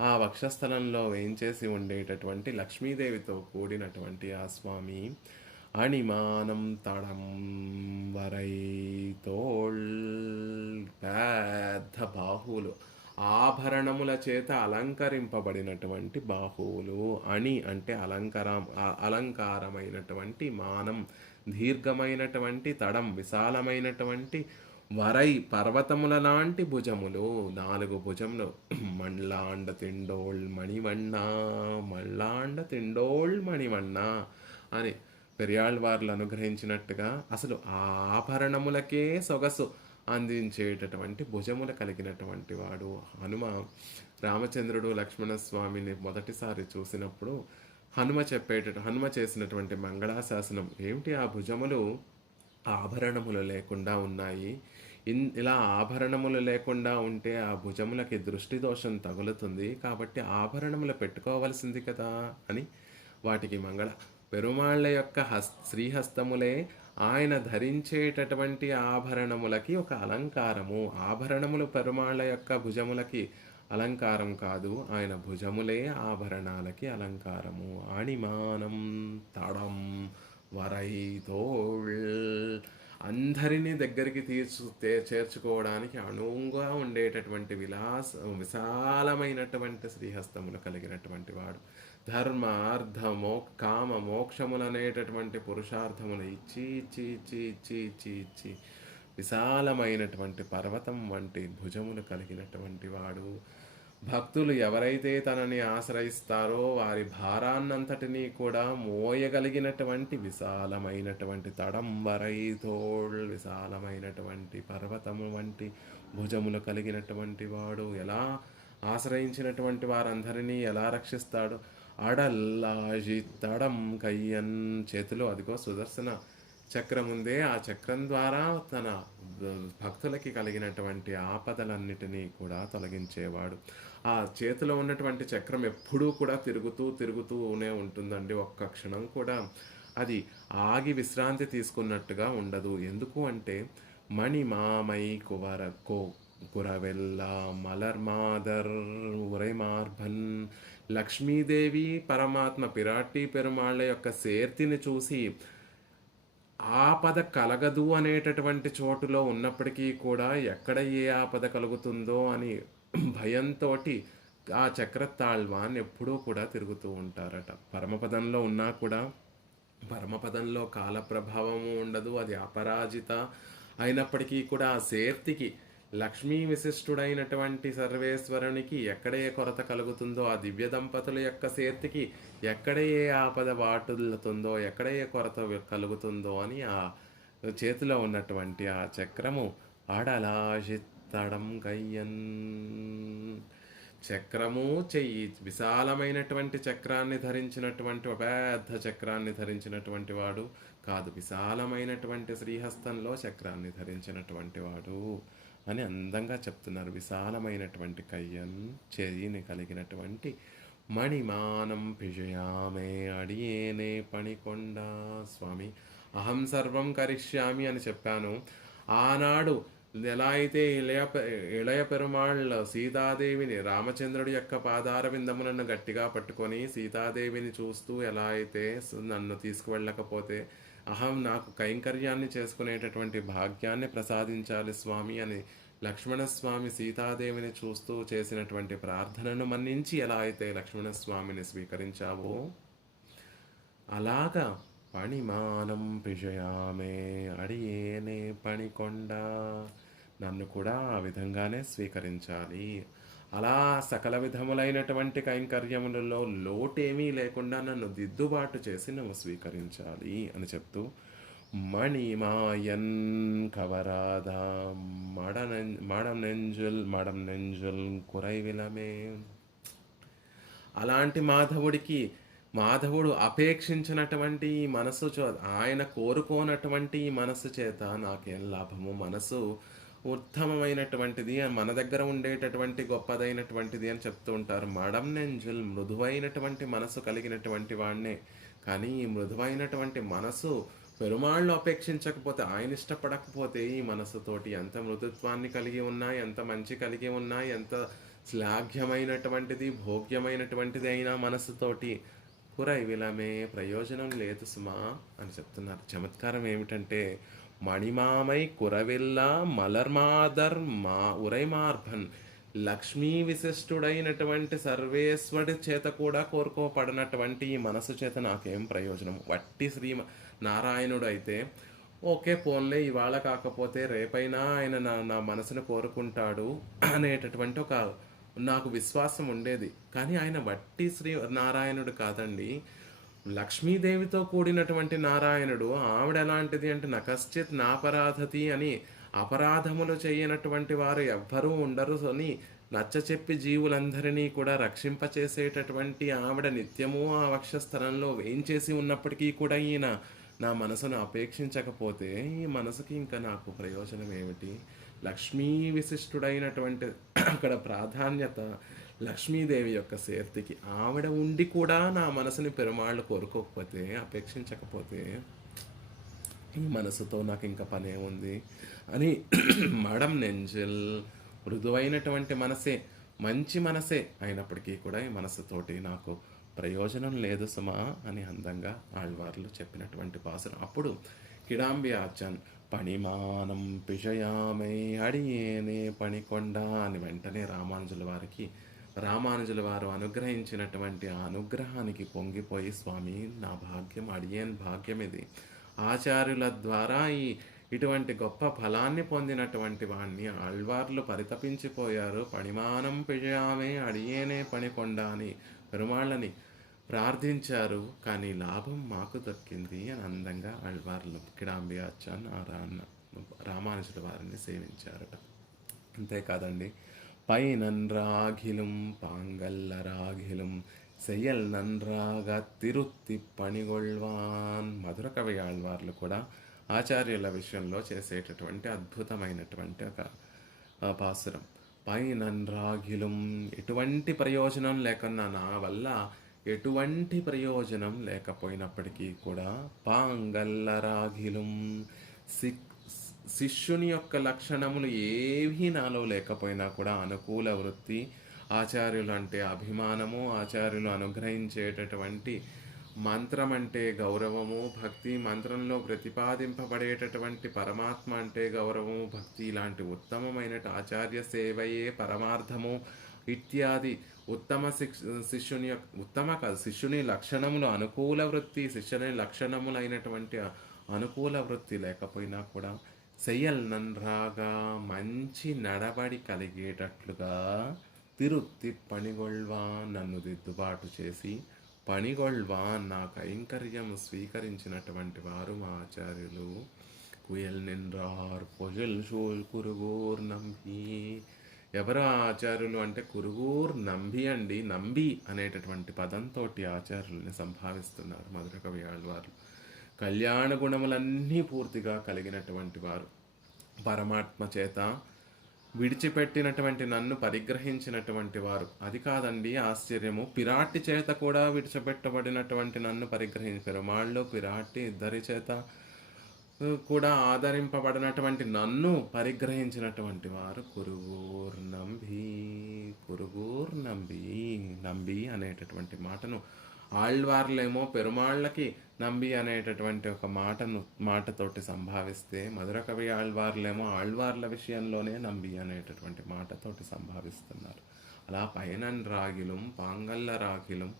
ఆ వక్షస్థలంలో వేంచేసి ఉండేటటువంటి లక్ష్మీదేవితో కూడినటువంటి ఆ స్వామి అణిమానం తడం వరై తోళ్, పెద్ద బాహువులు, ఆభరణముల చేత అలంకరింపబడినటువంటి బాహువులు. అణి అంటే అలంకారమైనటువంటి మానం, దీర్ఘమైనటువంటి తడం, విశాలమైనటువంటి వరై పర్వతముల లాంటి భుజములు, 4 భుజములు. మళ్ళాండ తిండోళ్ మణివಣ್ణ, మళ్ళాండ తిండోళ్ మణివಣ್ణ అని పెరియాళ్వార్లు అనుగ్రహించినట్టుగా అసలు ఆ ఆభరణములకే సొగసు అందించేటటువంటి భుజములు కలిగినటువంటి వాడు హనుమ. రామచంద్రుడు లక్ష్మణస్వామిని మొదటిసారి చూసినప్పుడు హనుమ చేసినటువంటి మంగళాశాసనం ఏమిటి, ఆ భుజములు ఆభరణములు లేకుండా ఉన్నాయి, ఇలా ఆభరణములు లేకుండా ఉంటే ఆ భుజములకి దృష్టి దోషం తగులుతుంది, కాబట్టి ఆభరణములు పెట్టుకోవలసింది కదా అని వాటికి పెరుమాళ్ళ యొక్క శ్రీహస్తములే ఆయన ధరించేటటువంటి ఆభరణములకి ఒక అలంకారము. ఆభరణములు పెరుమాళ్ళ యొక్క భుజములకి అలంకారం కాదు, ఆయన భుజములే ఆభరణాలకి అలంకారము. ఆణిమానం తడం వరై తోళ్, అందరినీ దగ్గరికి చేర్చుకోవడానికి అనువుగా ఉండేటటువంటి విశాలమైనటువంటి శ్రీహస్తములు కలిగినటువంటి వాడు. ధర్మ అర్థ కామ మోక్షములనేటటువంటి పురుషార్థములు ఇచ్చి ఇచ్చి ఇచ్చి ఇచ్చి ఇచ్చి ఇచ్చి విశాలమైనటువంటి పర్వతం వంటి భుజములు కలిగినటువంటి వాడు. భక్తులు ఎవరైతే తనని ఆశ్రయిస్తారో వారి భారాన్నంతటినీ కూడా మోయగలిగినటువంటి విశాలమైనటువంటి తడంబరైతోళ్, విశాలమైనటువంటి పర్వతము వంటి భుజములు కలిగినటువంటి వాడు. ఎలా ఆశ్రయించినటువంటి వారందరినీ ఎలా రక్షిస్తాడు? అడల్లాజి తడం కయ్యన్, చేతిలో అదిగో సుదర్శన చక్రం ఉందే, ఆ చక్రం ద్వారా తన భక్తులకి కలిగినటువంటి ఆపదలన్నిటినీ కూడా తొలగించేవాడు. ఆ చేతిలో ఉన్నటువంటి చక్రం ఎప్పుడూ కూడా తిరుగుతూనే ఉంటుందండి. ఒక్క క్షణం కూడా అది ఆగి విశ్రాంతి తీసుకున్నట్టుగా ఉండదు. ఎందుకు అంటే మణిమామై కురవెల్ల మలర్మాదర్ ఉరైమార్భన్, లక్ష్మీదేవి పరమాత్మ పిరాట్టి పెరుమాళ్ళ యొక్క సేర్తిని చూసి ఆపద కలగదు అనేటటువంటి చోటులో ఉన్నప్పటికీ కూడా ఎక్కడ ఏ ఆపద కలుగుతుందో అని భయంతో ఆ చక్రతాళ్వాన్ ఎప్పుడూ కూడా తిరుగుతూ ఉంటారట. పరమపదంలో ఉన్నా కూడా పరమపదంలో కాల ప్రభావము ఉండదు, అది అపరాజిత అయినప్పటికీ కూడా ఆ సేర్తికి లక్ష్మీ విశిష్టుడైనటువంటి సర్వేశ్వరునికి ఎక్కడ ఏ కొరత కలుగుతుందో, ఆ దివ్య దంపతుల యొక్క సేర్తికి ఎక్కడ ఏ ఆపద వాటుతుందో, ఎక్కడ ఏ కొరత కలుగుతుందో అని ఆ చేతిలో ఉన్నటువంటి ఆ చక్రము ఆడలాజిత్తడం కయ్యన్, చక్రము చెయ్యి, విశాలమైనటువంటి చక్రాన్ని ధరించినటువంటి పెద్ద చక్రాన్ని ధరించినటువంటి వాడు కాదు, విశాలమైనటువంటి శ్రీహస్తంలో చక్రాన్ని ధరించినటువంటి వాడు అని అందంగా చెప్తున్నారు. విశాలమైనటువంటి కయ్యన్, చెయ్యిని కలిగినటువంటి మణిమానం పిజయామే అడియేనే పణికొండ. స్వామి అహం సర్వం కరిష్యామి అని చెప్పాను. ఆనాడు ఎలా అయితే ఇళయ పెరుమాళ్ళ సీతాదేవిని, రామచంద్రుడి యొక్క పాదార విందములను గట్టిగా పట్టుకొని సీతాదేవిని చూస్తూ ఎలా అయితే నన్ను తీసుకువెళ్ళకపోతే నాకు కైంకర్యాన్ని చేసుకునేటటువంటి భాగ్యాన్ని ప్రసాదించాలి స్వామి అని లక్ష్మణస్వామి సీతాదేవిని చూస్తూ చేసినటువంటి ప్రార్థనను మన్నించి ఎలా అయితే లక్ష్మణస్వామిని స్వీకరించావో అలాగా పణిమానం పిజయామే అడియేనే పణికొండ, నన్ను కూడా ఆ విధంగానే స్వీకరించాలి. అలా సకల విధములైనటువంటి కైంకర్యములలో లోటేమీ లేకుండా నన్ను దిద్దుబాటు చేసి నువ్వు స్వీకరించాలి అని చెప్తూ మణిమాయన్ కవరాధా మడం నెంజుల్ కురైవిలమే. అలాంటి మాధవుడు అపేక్షించినటువంటి మనసు ఆయన కోరుకోనటువంటి మనసు చేత నాకేం లాభము? మనసు ఉత్తమమైనటువంటిది, మన దగ్గర ఉండేటటువంటి గొప్పదైనటువంటిది అని చెప్తూ ఉంటారు. మడం నెంజుల్, మృదువైనటువంటి మనసు కలిగినటువంటి వాడినే. కానీ ఈ మృదువైనటువంటి మనసు పెరుమాళ్ళు అపేక్షించకపోతే, ఆయన ఇష్టపడకపోతే ఈ మనసుతోటి ఎంత మృదుత్వాన్ని కలిగి ఉన్నా, ఎంత మంచి కలిగి ఉన్నా, ఎంత శ్లాఘ్యమైనటువంటిది భోగ్యమైనటువంటిది అయినా మనసుతోటి కురైవిలమే ప్రయోజనం లేదు సుమా అని చెప్తున్నారు. చమత్కారం ఏమిటంటే, మణిమామై కురవిల్లా మలర్మాదర్ మా ఉరైమార్భన్, లక్ష్మీ విశిష్టుడైనటువంటి సర్వేశ్వరుడి చేత కూడా కోరుకోపడినటువంటి ఈ మనసు చేత నాకేం ప్రయోజనం? వట్టి నారాయణుడు అయితే ఓకే పోన్లే, ఇవాళ కాకపోతే రేపైనా ఆయన నా మనసును కోరుకుంటాడు అనేటటువంటి ఒక నాకు విశ్వాసం ఉండేది. కానీ ఆయన వట్టి నారాయణుడు కాదండి, లక్ష్మీదేవితో కూడినటువంటి నారాయణుడు. ఆవిడ ఎలాంటిది అంటే, నకశ్చిత్ నాపరాధతి అని, అపరాధములు చేయనటువంటి వారు ఎవ్వరూ ఉండరు అని నచ్చచెప్పి జీవులందరినీ కూడా రక్షింపచేసేటటువంటి ఆవిడ నిత్యము ఆ వక్షస్థలంలో వేయించేసి ఉన్నప్పటికీ కూడా ఈయన నా మనసును అపేక్షించకపోతే ఈ మనసుకి ఇంకా నాకు ప్రయోజనం ఏమిటి? లక్ష్మీ విశిష్టుడైనటువంటి అక్కడ ప్రాధాన్యత లక్ష్మీదేవి యొక్క శక్తికి. ఆవిడ ఉండి కూడా నా మనసుని పెరుమాళ్ళు కోరుకోకపోతే, అపేక్షించకపోతే ఈ మనసుతో నాకు ఇంకా పనే ఉంది అని మడం నెంజిల్ మృదువైనటువంటి మనసే, మంచి మనసే అయినప్పటికీ కూడా ఈ మనసుతోటి నాకు ప్రయోజనం లేదు సుమా అని అందంగా ఆళ్వార్లు చెప్పినటువంటి పాసురం. అప్పుడు కిడాంబి ఆచాన్ పణిమానం పిషయామై అడియేనే పణికొండ అని వెంటనే రామానుజుల వారు అనుగ్రహించినటువంటి ఆ అనుగ్రహానికి పొంగిపోయి, స్వామి నా భాగ్యం, అడియేన్ భాగ్యం ఇది, ఆచార్యుల ద్వారా ఇటువంటి గొప్ప ఫలాన్ని పొందినటువంటి వాణ్ణి ఆళ్వార్లు పరితపించిపోయారు. పణిమానం పిజయామే అడియేనే పణికొండ అని పెరుమాళ్ళని ప్రార్థించారు. కానీ లాభం మాకు దక్కింది అని అందంగా ఆళ్వార్లు కిడాంబి ఆచాన్ రామానుజుల వారిని సేవించారట. అంతేకాదండి, పై నన్రాగిலும் పాంగల్లరాగిலும் செயல் நன்றாக తిరుత్తి పణిగొల్వాన్. మధుర కవి ఆళ్వార్లు కూడా ఆచార్యుల విషయంలో చేసేటటువంటి అద్భుతమైనటువంటి ఒక పాసురం. పై నన్రాగిలం, ఎటువంటి ప్రయోజనం లేకున్నా, నా వల్ల ఎటువంటి ప్రయోజనం లేకపోయినప్పటికీ కూడా, పాంగల్లరాగిలం, శిష్యుని యొక్క లక్షణములు ఏవీ నాలో లేకపోయినా కూడా అనుకూల వృత్తి, ఆచార్యులు అంటే అభిమానము, ఆచార్యులు అనుగ్రహించేటటువంటి మంత్రం అంటే గౌరవము, భక్తి, మంత్రంలో ప్రతిపాదింపబడేటటువంటి పరమాత్మ అంటే గౌరవము, భక్తి, ఇలాంటి ఉత్తమమైన ఆచార్య సేవయే పరమార్థము ఇత్యాది శిష్యుని లక్షణములు అనుకూల వృత్తి, శిష్యుని లక్షణములైనటువంటి అనుకూల వృత్తి లేకపోయినా కూడా, సెయ్యల్ నన్రాగా మంచి నడబడి కలిగేటట్లుగా, తిరుత్తి పణిగొల్వా నన్ను దిద్దుబాటు చేసి, పణిగొల్వా నా కైంకర్యం స్వీకరించినటువంటి వారు మా ఆచార్యులు. కుయల్ నిన్రార్ పొజల్ షోల్ కురుగోర్ నంబి. ఎవరు ఆచార్యులు అంటే కురుగూర్ నంబి అండి. నంబి అనేటటువంటి పదంతో ఆచార్యుల్ని సంభావిస్తున్నారు మధుర కవి ఆళ్వార్లు. కళ్యాణ గుణములన్నీ పూర్తిగా కలిగినటువంటి వారు, పరమాత్మ చేత విడిచిపెట్టినటువంటి నన్ను పరిగ్రహించినటువంటి వారు. అది కాదండి ఆశ్చర్యము, పిరాటి చేత కూడా విడిచిపెట్టబడినటువంటి నన్ను పెరుమాళ్ళు పిరాటి ఇద్దరి చేత కూడా ఆదరింపబడినటువంటి నన్ను పరిగ్రహించినటువంటి వారు కురుగూర్ నంబి అనేటటువంటి మాటను ఆళ్వార్లేమో పెరుమాళ్ళకి నంబి అనేటటువంటి ఒక మాటతోటి సంభావిస్తే, మధుర కవి ఆళ్వార్లేమో ఆళ్వార్ల విషయంలోనే నంబి అనేటటువంటి మాటతోటి సంభావిస్తున్నారు. అలా పైనన్ రాగిలం పాంగల్ల రాగిలం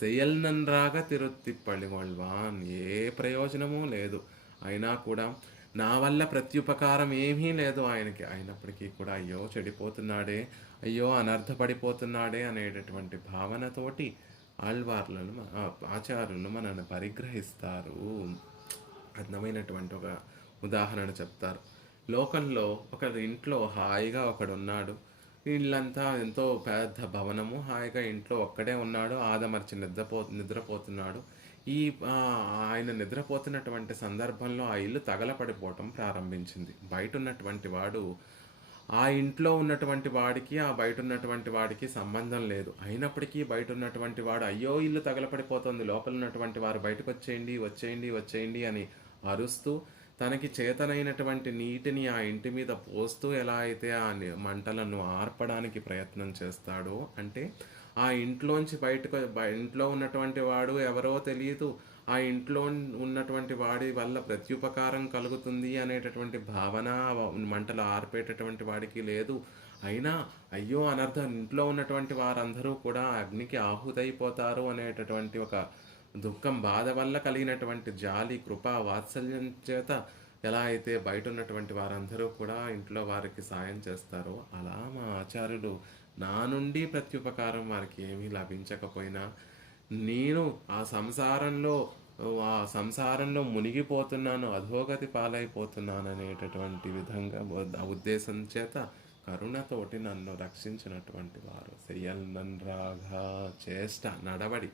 సెయల్ నన్రాగ తిరుత్తి పళ్ళిగొల్వాన్. ఏ ప్రయోజనమూ లేదు, అయినా కూడా నా వల్ల ప్రత్యుపకారం ఏమీ లేదు ఆయనకి. అయినప్పటికీ కూడా అయ్యో చెడిపోతున్నాడే, అయ్యో అనర్థపడిపోతున్నాడే అనేటటువంటి భావనతోటి ఆళ్వార్లను ఆచార్యులను మనల్ని పరిగ్రహిస్తారు. అందమైనటువంటి ఒక ఉదాహరణ చెప్తారు. లోకంలో ఒక ఇంట్లో హాయిగా ఒకడున్నాడు. ఇల్లంతా ఎంతో పెద్ద భవనము, హాయిగా ఇంట్లో ఒక్కడే ఉన్నాడు, ఆదమర్చి నిద్రపోతున్నాడు. ఆయన నిద్రపోతున్నటువంటి సందర్భంలో ఆ ఇల్లు తగలపడిపోవటం ప్రారంభించింది. బయట ఉన్నటువంటి వాడు, ఆ ఇంట్లో ఉన్నటువంటి వాడికి ఆ బయట ఉన్నటువంటి వాడికి సంబంధం లేదు. అయినప్పటికీ బయట ఉన్నటువంటి వాడు అయ్యో ఇల్లు తగలపడిపోతుంది, లోపల ఉన్నటువంటి వారు బయటకు వచ్చేయండి అని అరుస్తూ తనకి చేతనైనటువంటి నీటిని ఆ ఇంటి మీద పోస్తూ ఎలా అయితే ఆ మంటలను ఆర్పడానికి ప్రయత్నం చేస్తాడో, అంటే ఆ ఇంట్లోంచి ఇంట్లో ఉన్నటువంటి వాడు ఎవరో తెలియదు, ఆ ఇంట్లో ఉన్నటువంటి వాడి వల్ల ప్రత్యుపకారం కలుగుతుంది అనేటటువంటి భావన మంటలు ఆర్పేటటువంటి వాడికి లేదు. అయినా అయ్యో అనర్థం, ఇంట్లో ఉన్నటువంటి వారందరూ కూడా అగ్నికి ఆహుతైపోతారు అనేటటువంటి ఒక దుఃఖం, బాధ వల్ల కలిగినటువంటి జాలి, కృప, వాత్సల్యం చేత ఎలా అయితే బయట ఉన్నటువంటి వారందరూ కూడా ఇంట్లో వారికి సాయం చేస్తారో, అలా మా ఆచార్యులు నా నుండి ప్రత్యుపకారం వారికి ఏమీ లభించకపోయినా నేను ఆ సంసారంలో మునిగిపోతున్నాను, అధోగతి పాలైపోతున్నాను అనేటటువంటి విధంగా ఆ ఉద్దేశం చేత కరుణతోటి నన్ను రక్షించినటువంటి వారు. శయ్యల్నన్రాగా చేష్ట నడవడి,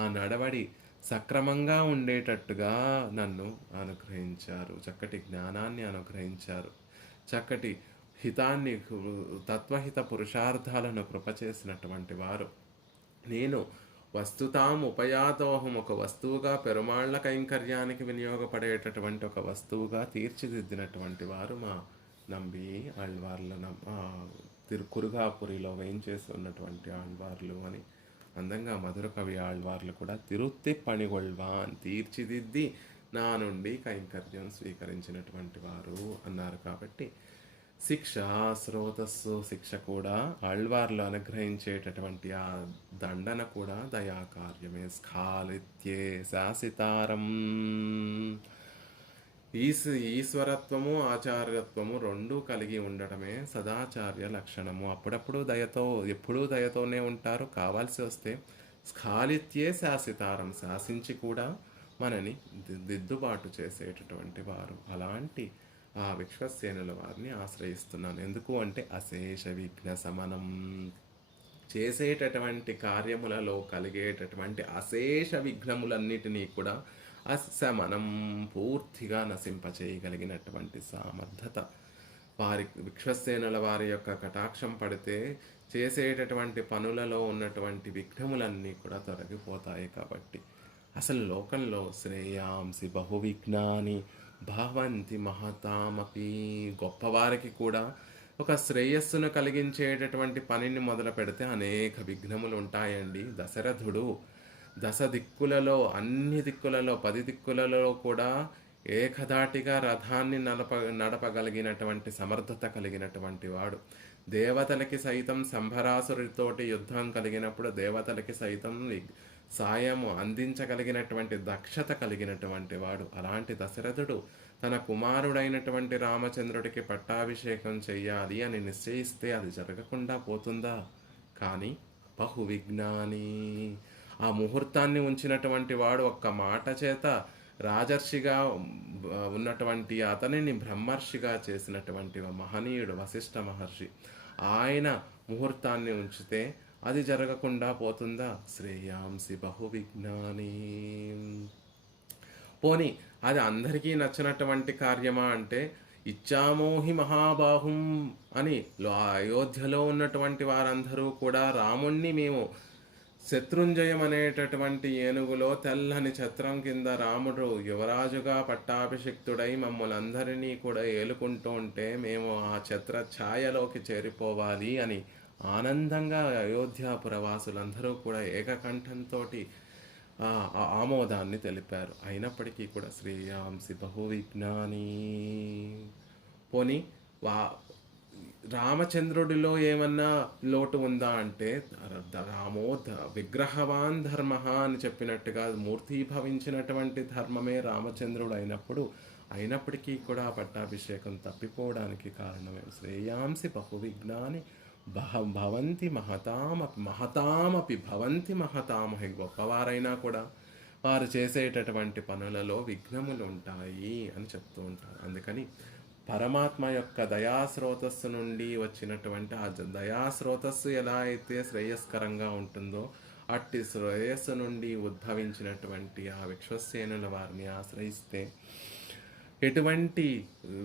ఆ నడవడి సక్రమంగా ఉండేటట్టుగా నన్ను అనుగ్రహించారు, చక్కటి జ్ఞానాన్ని అనుగ్రహించారు, చక్కటి హితాన్ని, తత్వహిత పురుషార్థాలను కృప చేసినటువంటి వారు. నేను వస్తుతాం ఉపయాతోహం, ఒక వస్తువుగా పెరుమాళ్ల కైంకర్యానికి వినియోగపడేటటువంటి ఒక వస్తువుగా తీర్చిదిద్దినటువంటి వారు మా నంబి ఆళ్వార్ల కురుగాపురిలో వేయించేసి ఉన్నటువంటి ఆళ్వార్లు అని అందంగా మధుర కవి ఆళ్వార్లు కూడా తిరుత్తి పణిగొల్వాన్, తీర్చిదిద్ది నా నుండి కైంకర్యం స్వీకరించినటువంటి వారు అన్నారు. కాబట్టి శిక్ష, స్రోతస్సు శిక్ష కూడా ఆళ్వార్లు అనుగ్రహించేటటువంటి ఆ దండన కూడా దయాకార్యమే. స్ఖాళిత్యే శాసితారం, ఈశ్వరత్వము ఆచార్యత్వము రెండూ కలిగి ఉండటమే సదాచార్య లక్షణము. అప్పుడప్పుడు దయతో, ఎప్పుడూ దయతోనే ఉంటారు, కావాల్సి వస్తే స్ఖాళిత్యే శాసితారం, శాసించి కూడా మనని దిద్దుబాటు చేసేటటువంటి వారు. అలాంటి ఆ విశ్వసేనుల వారిని ఆశ్రయిస్తున్నాను. ఎందుకు అంటే అశేష విఘ్న సమనం, చేసేటటువంటి కార్యములలో కలిగేటటువంటి అశేష విఘ్నములన్నిటినీ కూడా అశమనం, పూర్తిగా నశింపచేయగలిగినటువంటి సామర్థ్యత వారి విశ్వసేనుల వారి యొక్క కటాక్షం పడితే చేసేటటువంటి పనులలో ఉన్నటువంటి విఘ్నములన్నీ కూడా తొలగిపోతాయి. కాబట్టి అసలు లోకంలో శ్రేయాంసి బహువిఘ్నాని భవంతి మహతామపి, గొప్పవారికి కూడా ఒక శ్రేయస్సును కలిగించేటటువంటి పనిని మొదలు పెడితే అనేక విఘ్నములు ఉంటాయండి. దశరథుడు దిక్కులలో, అన్ని దిక్కులలో, 10 దిక్కులలో కూడా ఏకధాటిగా రథాన్ని నడపగలిగినటువంటి సమర్థత కలిగినటువంటి వాడు. దేవతలకి సైతం సంభరాసురితోటి యుద్ధం కలిగినప్పుడు దేవతలకి సైతం సాయము అందించగలిగినటువంటి దక్షత కలిగినటువంటి వాడు. అలాంటి దశరథుడు తన కుమారుడైనటువంటి రామచంద్రుడికి పట్టాభిషేకం చెయ్యాలి అని నిశ్చయిస్తే అది జరగకుండా పోతుందా? కానీ బహువిఘ్నాని, ఆ ముహూర్తాన్ని ఉంచినటువంటి వాడు ఒక్క మాట చేత రాజర్షిగా ఉన్నటువంటి అతనిని బ్రహ్మర్షిగా చేసినటువంటి మహనీయుడు వశిష్ఠ మహర్షి. ఆయన ముహూర్తాన్ని ఉంచితే అది జరగకుండా పోతుందా? శ్రేయాంసి బహువిఘ్నాని. పోని అది అందరికీ నచ్చినటువంటి కార్యమా అంటే, ఇచ్చామోహి మహాబాహుం అని అయోధ్యలో ఉన్నటువంటి వారందరూ కూడా రాముణ్ణి మేము శత్రుంజయం అనేటటువంటి ఏనుగులో తెల్లని ఛత్రం కింద రాముడు యువరాజుగా పట్టాభిషిక్తుడై మమ్మల్ందరినీ కూడా ఏలుకుంటూ ఉంటే మేము ఆ ఛత్ర ఛాయలోకి చేరిపోవాలి అని ఆనందంగా అయోధ్యాపురవాసులందరూ కూడా ఏకకంఠంతో ఆమోదాన్ని తెలిపారు. అయినప్పటికీ కూడా శ్రేయాంసి బహువిఘ్నాని. పోని రామచంద్రుడిలో ఏమన్నా లోటు ఉందా అంటే, రామో విగ్రహవాన్ ధర్మ అని చెప్పినట్టుగా మూర్తీభవించినటువంటి ధర్మమే రామచంద్రుడు అయినప్పటికీ కూడా పట్టాభిషేకం తప్పిపోవడానికి కారణమే. శ్రేయాంసి బహువిఘ్నాని భవంతి మహతామపి భవంతి మహతామహి. గొప్పవారైనా కూడా వారు చేసేటటువంటి పనులలో విఘ్నములు ఉంటాయి అని చెప్తూ ఉంటారు. అందుకని పరమాత్మ యొక్క దయాస్రోతస్సు నుండి వచ్చినటువంటి ఆ దయాస్రోతస్సు ఎలా అయితే శ్రేయస్కరంగా ఉంటుందో, అట్టి శ్రేయస్సు నుండి ఉద్భవించినటువంటి ఆ విశ్వసేనుల వారిని ఆశ్రయిస్తే ఎటువంటి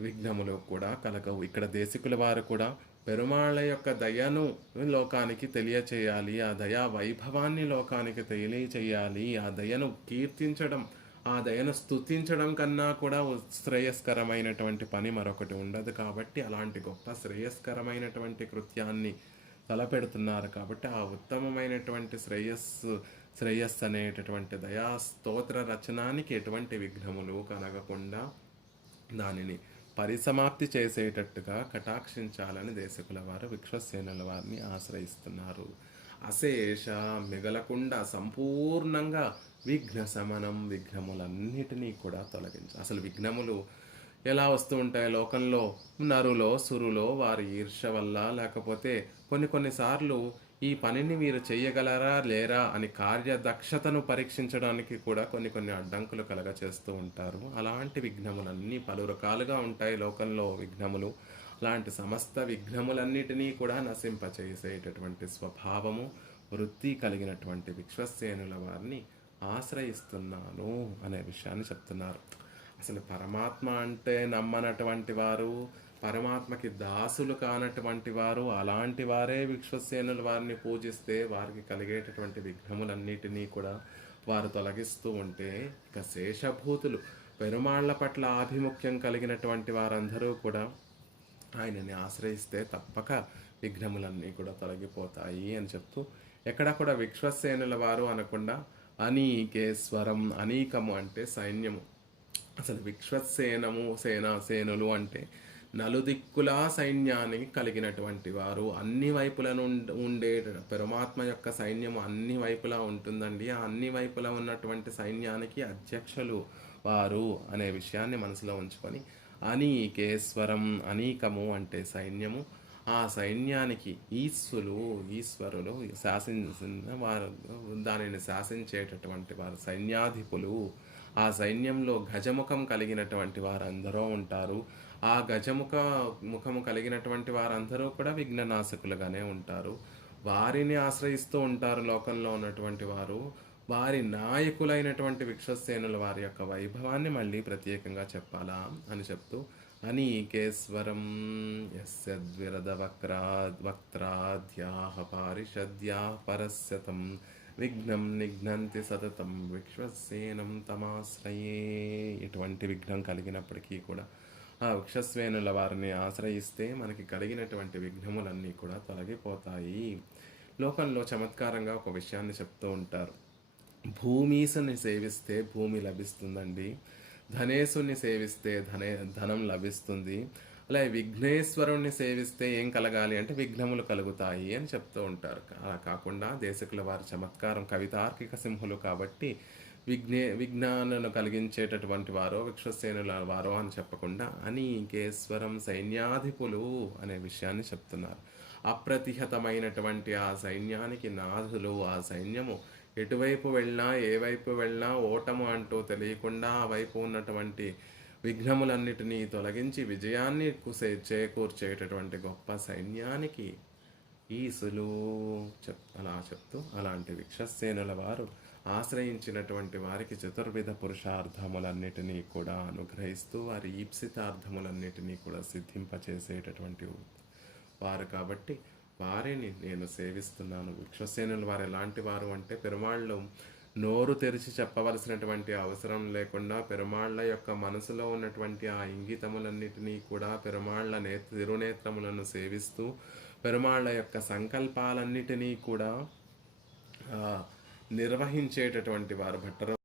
విఘ్నములు కూడా కలగవు. ఇక్కడ దేశికుల వారు కూడా పెరుమాళ్ళ యొక్క దయను లోకానికి తెలియచేయాలి, ఆ దయా వైభవాన్ని లోకానికి తెలియచేయాలి, ఆ దయను కీర్తించడం, ఆ దయను స్తుతించడం కన్నా కూడా శ్రేయస్కరమైనటువంటి పని మరొకటి ఉండదు కాబట్టి అలాంటి గొప్ప శ్రేయస్కరమైనటువంటి కృత్యాన్ని తలపెడుతున్నారు కాబట్టి ఆ ఉత్తమమైనటువంటి శ్రేయస్సు అనేటటువంటి దయా స్తోత్ర రచనానికి ఎటువంటి విఘ్నములు కలగకుండా దానిని పరిసమాప్తి చేసేటట్టుగా కటాక్షించాలని దేశకుల వారు విశ్వసేనుల వారిని ఆశ్రయిస్తున్నారు. అశేష మిగలకుండా సంపూర్ణంగా విఘ్న శమనం, విఘ్నములన్నిటినీ కూడా అసలు విఘ్నములు ఎలా వస్తూ ఉంటాయి లోకంలో? నరులో సురులో వారి ఈర్ష్య వల్ల, లేకపోతే కొన్నిసార్లు ఈ పనిని మీరు చెయ్యగలరా లేరా అని కార్యదక్షతను పరీక్షించడానికి కూడా కొన్ని అడ్డంకులు కలగచేస్తూ ఉంటారు. అలాంటి విఘ్నములన్నీ పలు రకాలుగా ఉంటాయి లోకంలో విఘ్నములు. అలాంటి సమస్త విఘ్నములన్నిటినీ కూడా నశింపచేసేటటువంటి స్వభావము, వృత్తి కలిగినటువంటి విశ్వసేనుల వారిని ఆశ్రయిస్తున్నాను అనే విషయాన్ని చెప్తున్నారు. అసలు పరమాత్మ అంటే నమ్మనటువంటి వారు, పరమాత్మకి దాసులు కానటువంటి వారు, అలాంటి వారే విశ్వసేనుల వారిని పూజిస్తే వారికి కలిగేటటువంటి విఘ్నములన్నిటినీ కూడా వారు తొలగిస్తూ ఉంటే, ఇక శేషభూతులు పెరుమాళ్ల పట్ల ఆభిముఖ్యం కలిగినటువంటి వారందరూ కూడా ఆయనని ఆశ్రయిస్తే తప్పక విఘ్నములన్నీ కూడా తొలగిపోతాయి అని చెప్తూ, ఎక్కడ కూడా విశ్వసేనుల వారు అనకుండా అనీకేశ్వరం, అనీకము అంటే సైన్యము. అసలు సేనులు అంటే నలుదిక్కులా సైన్యాన్ని కలిగినటువంటి వారు, అన్ని వైపులను ఉండే పరమాత్మ యొక్క సైన్యము అన్ని వైపులా ఉంటుందండి. ఆ అన్ని వైపులా ఉన్నటువంటి సైన్యానికి అధ్యక్షులు వారు అనే విషయాన్ని మనసులో ఉంచుకొని, అనీకేశ్వరం, అనీకము అంటే సైన్యము, ఆ సైన్యానికి ఈశ్వరులు వారు, దానిని శాసించేటటువంటి వారు సైన్యాధిపులు. ఆ సైన్యంలో గజముఖం కలిగినటువంటి వారందరూ ఉంటారు. ఆ ముఖము కలిగినటువంటి వారందరూ కూడా విఘ్ననాశకులుగానే ఉంటారు. వారిని ఆశ్రయిస్తూ ఉంటారు లోకంలో ఉన్నటువంటి వారు. వారి నాయకులైనటువంటి విశ్వసేనుల వారి యొక్క వైభవాన్ని మళ్ళీ ప్రత్యేకంగా చెప్పాలా అని చెప్తూ, అనీకేశ్వరం యస్యద్విరద వక్త్రాద్యాః పారిషద్యాః పరస్యతం విఘ్నం నిఘ్నంతి సతతం విశ్వసేనం తమాశ్రయే. ఎటువంటి విఘ్నం కలిగినప్పటికీ కూడా ఆ విశ్వసేనుల వారిని ఆశ్రయిస్తే మనకి కలిగినటువంటి విఘ్నములన్నీ కూడా తొలగిపోతాయి. లోకంలో చమత్కారంగా ఒక విషయాన్ని చెప్తూ ఉంటారు. భూమీసుని సేవిస్తే భూమి లభిస్తుందండి, ధనేశుని సేవిస్తే ధనం లభిస్తుంది, అలాగే విఘ్నేశ్వరుణ్ణి సేవిస్తే ఏం కలగాలి అంటే విఘ్నములు కలుగుతాయి అని చెప్తూ ఉంటారు. అలా కాకుండా దేశకుల వారి చమత్కారం కవితార్కిక సింహులు కాబట్టి విఘ్నాలను కలిగించేటటువంటి వారో విశ్వసేనుల వారో అని చెప్పకుండా అనీకేశ్వరం సైన్యాధిపులు అనే విషయాన్ని చెప్తున్నారు. అప్రతిహతమైనటువంటి ఆ సైన్యానికి నాథులు. ఆ సైన్యము ఎటువైపు వెళ్ళినా, ఏ వైపు వెళ్ళినా ఓటము అంటూ తెలియకుండా ఆ వైపు ఉన్నటువంటి విఘ్నములన్నిటినీ తొలగించి విజయాన్ని చేకూర్చేటటువంటి గొప్ప సైన్యానికి ఈసులు అలా చెప్తూ, అలాంటి విశ్వసేనుల వారు ఆశ్రయించినటువంటి వారికి చతుర్విధ పురుషార్థములన్నిటినీ కూడా అనుగ్రహిస్తూ వారి ఈప్సితార్థములన్నిటినీ కూడా సిద్ధింపచేసేటటువంటి వారు కాబట్టి వారిని నేను సేవిస్తున్నాను. విశ్వసేనులు వారు ఎలాంటి వారు అంటే, పెరుమాళ్ళు నోరు తెరిచి చెప్పవలసినటువంటి అవసరం లేకుండా పెరుమాళ్ళ యొక్క మనసులో ఉన్నటువంటి ఆ ఇంగితములన్నిటినీ కూడా పెరుమాళ్ళ తిరునేత్రములను సేవిస్తూ పెరుమాళ్ళ యొక్క సంకల్పాలన్నిటినీ కూడా నిర్వహించేటటువంటి వారు. భట్టర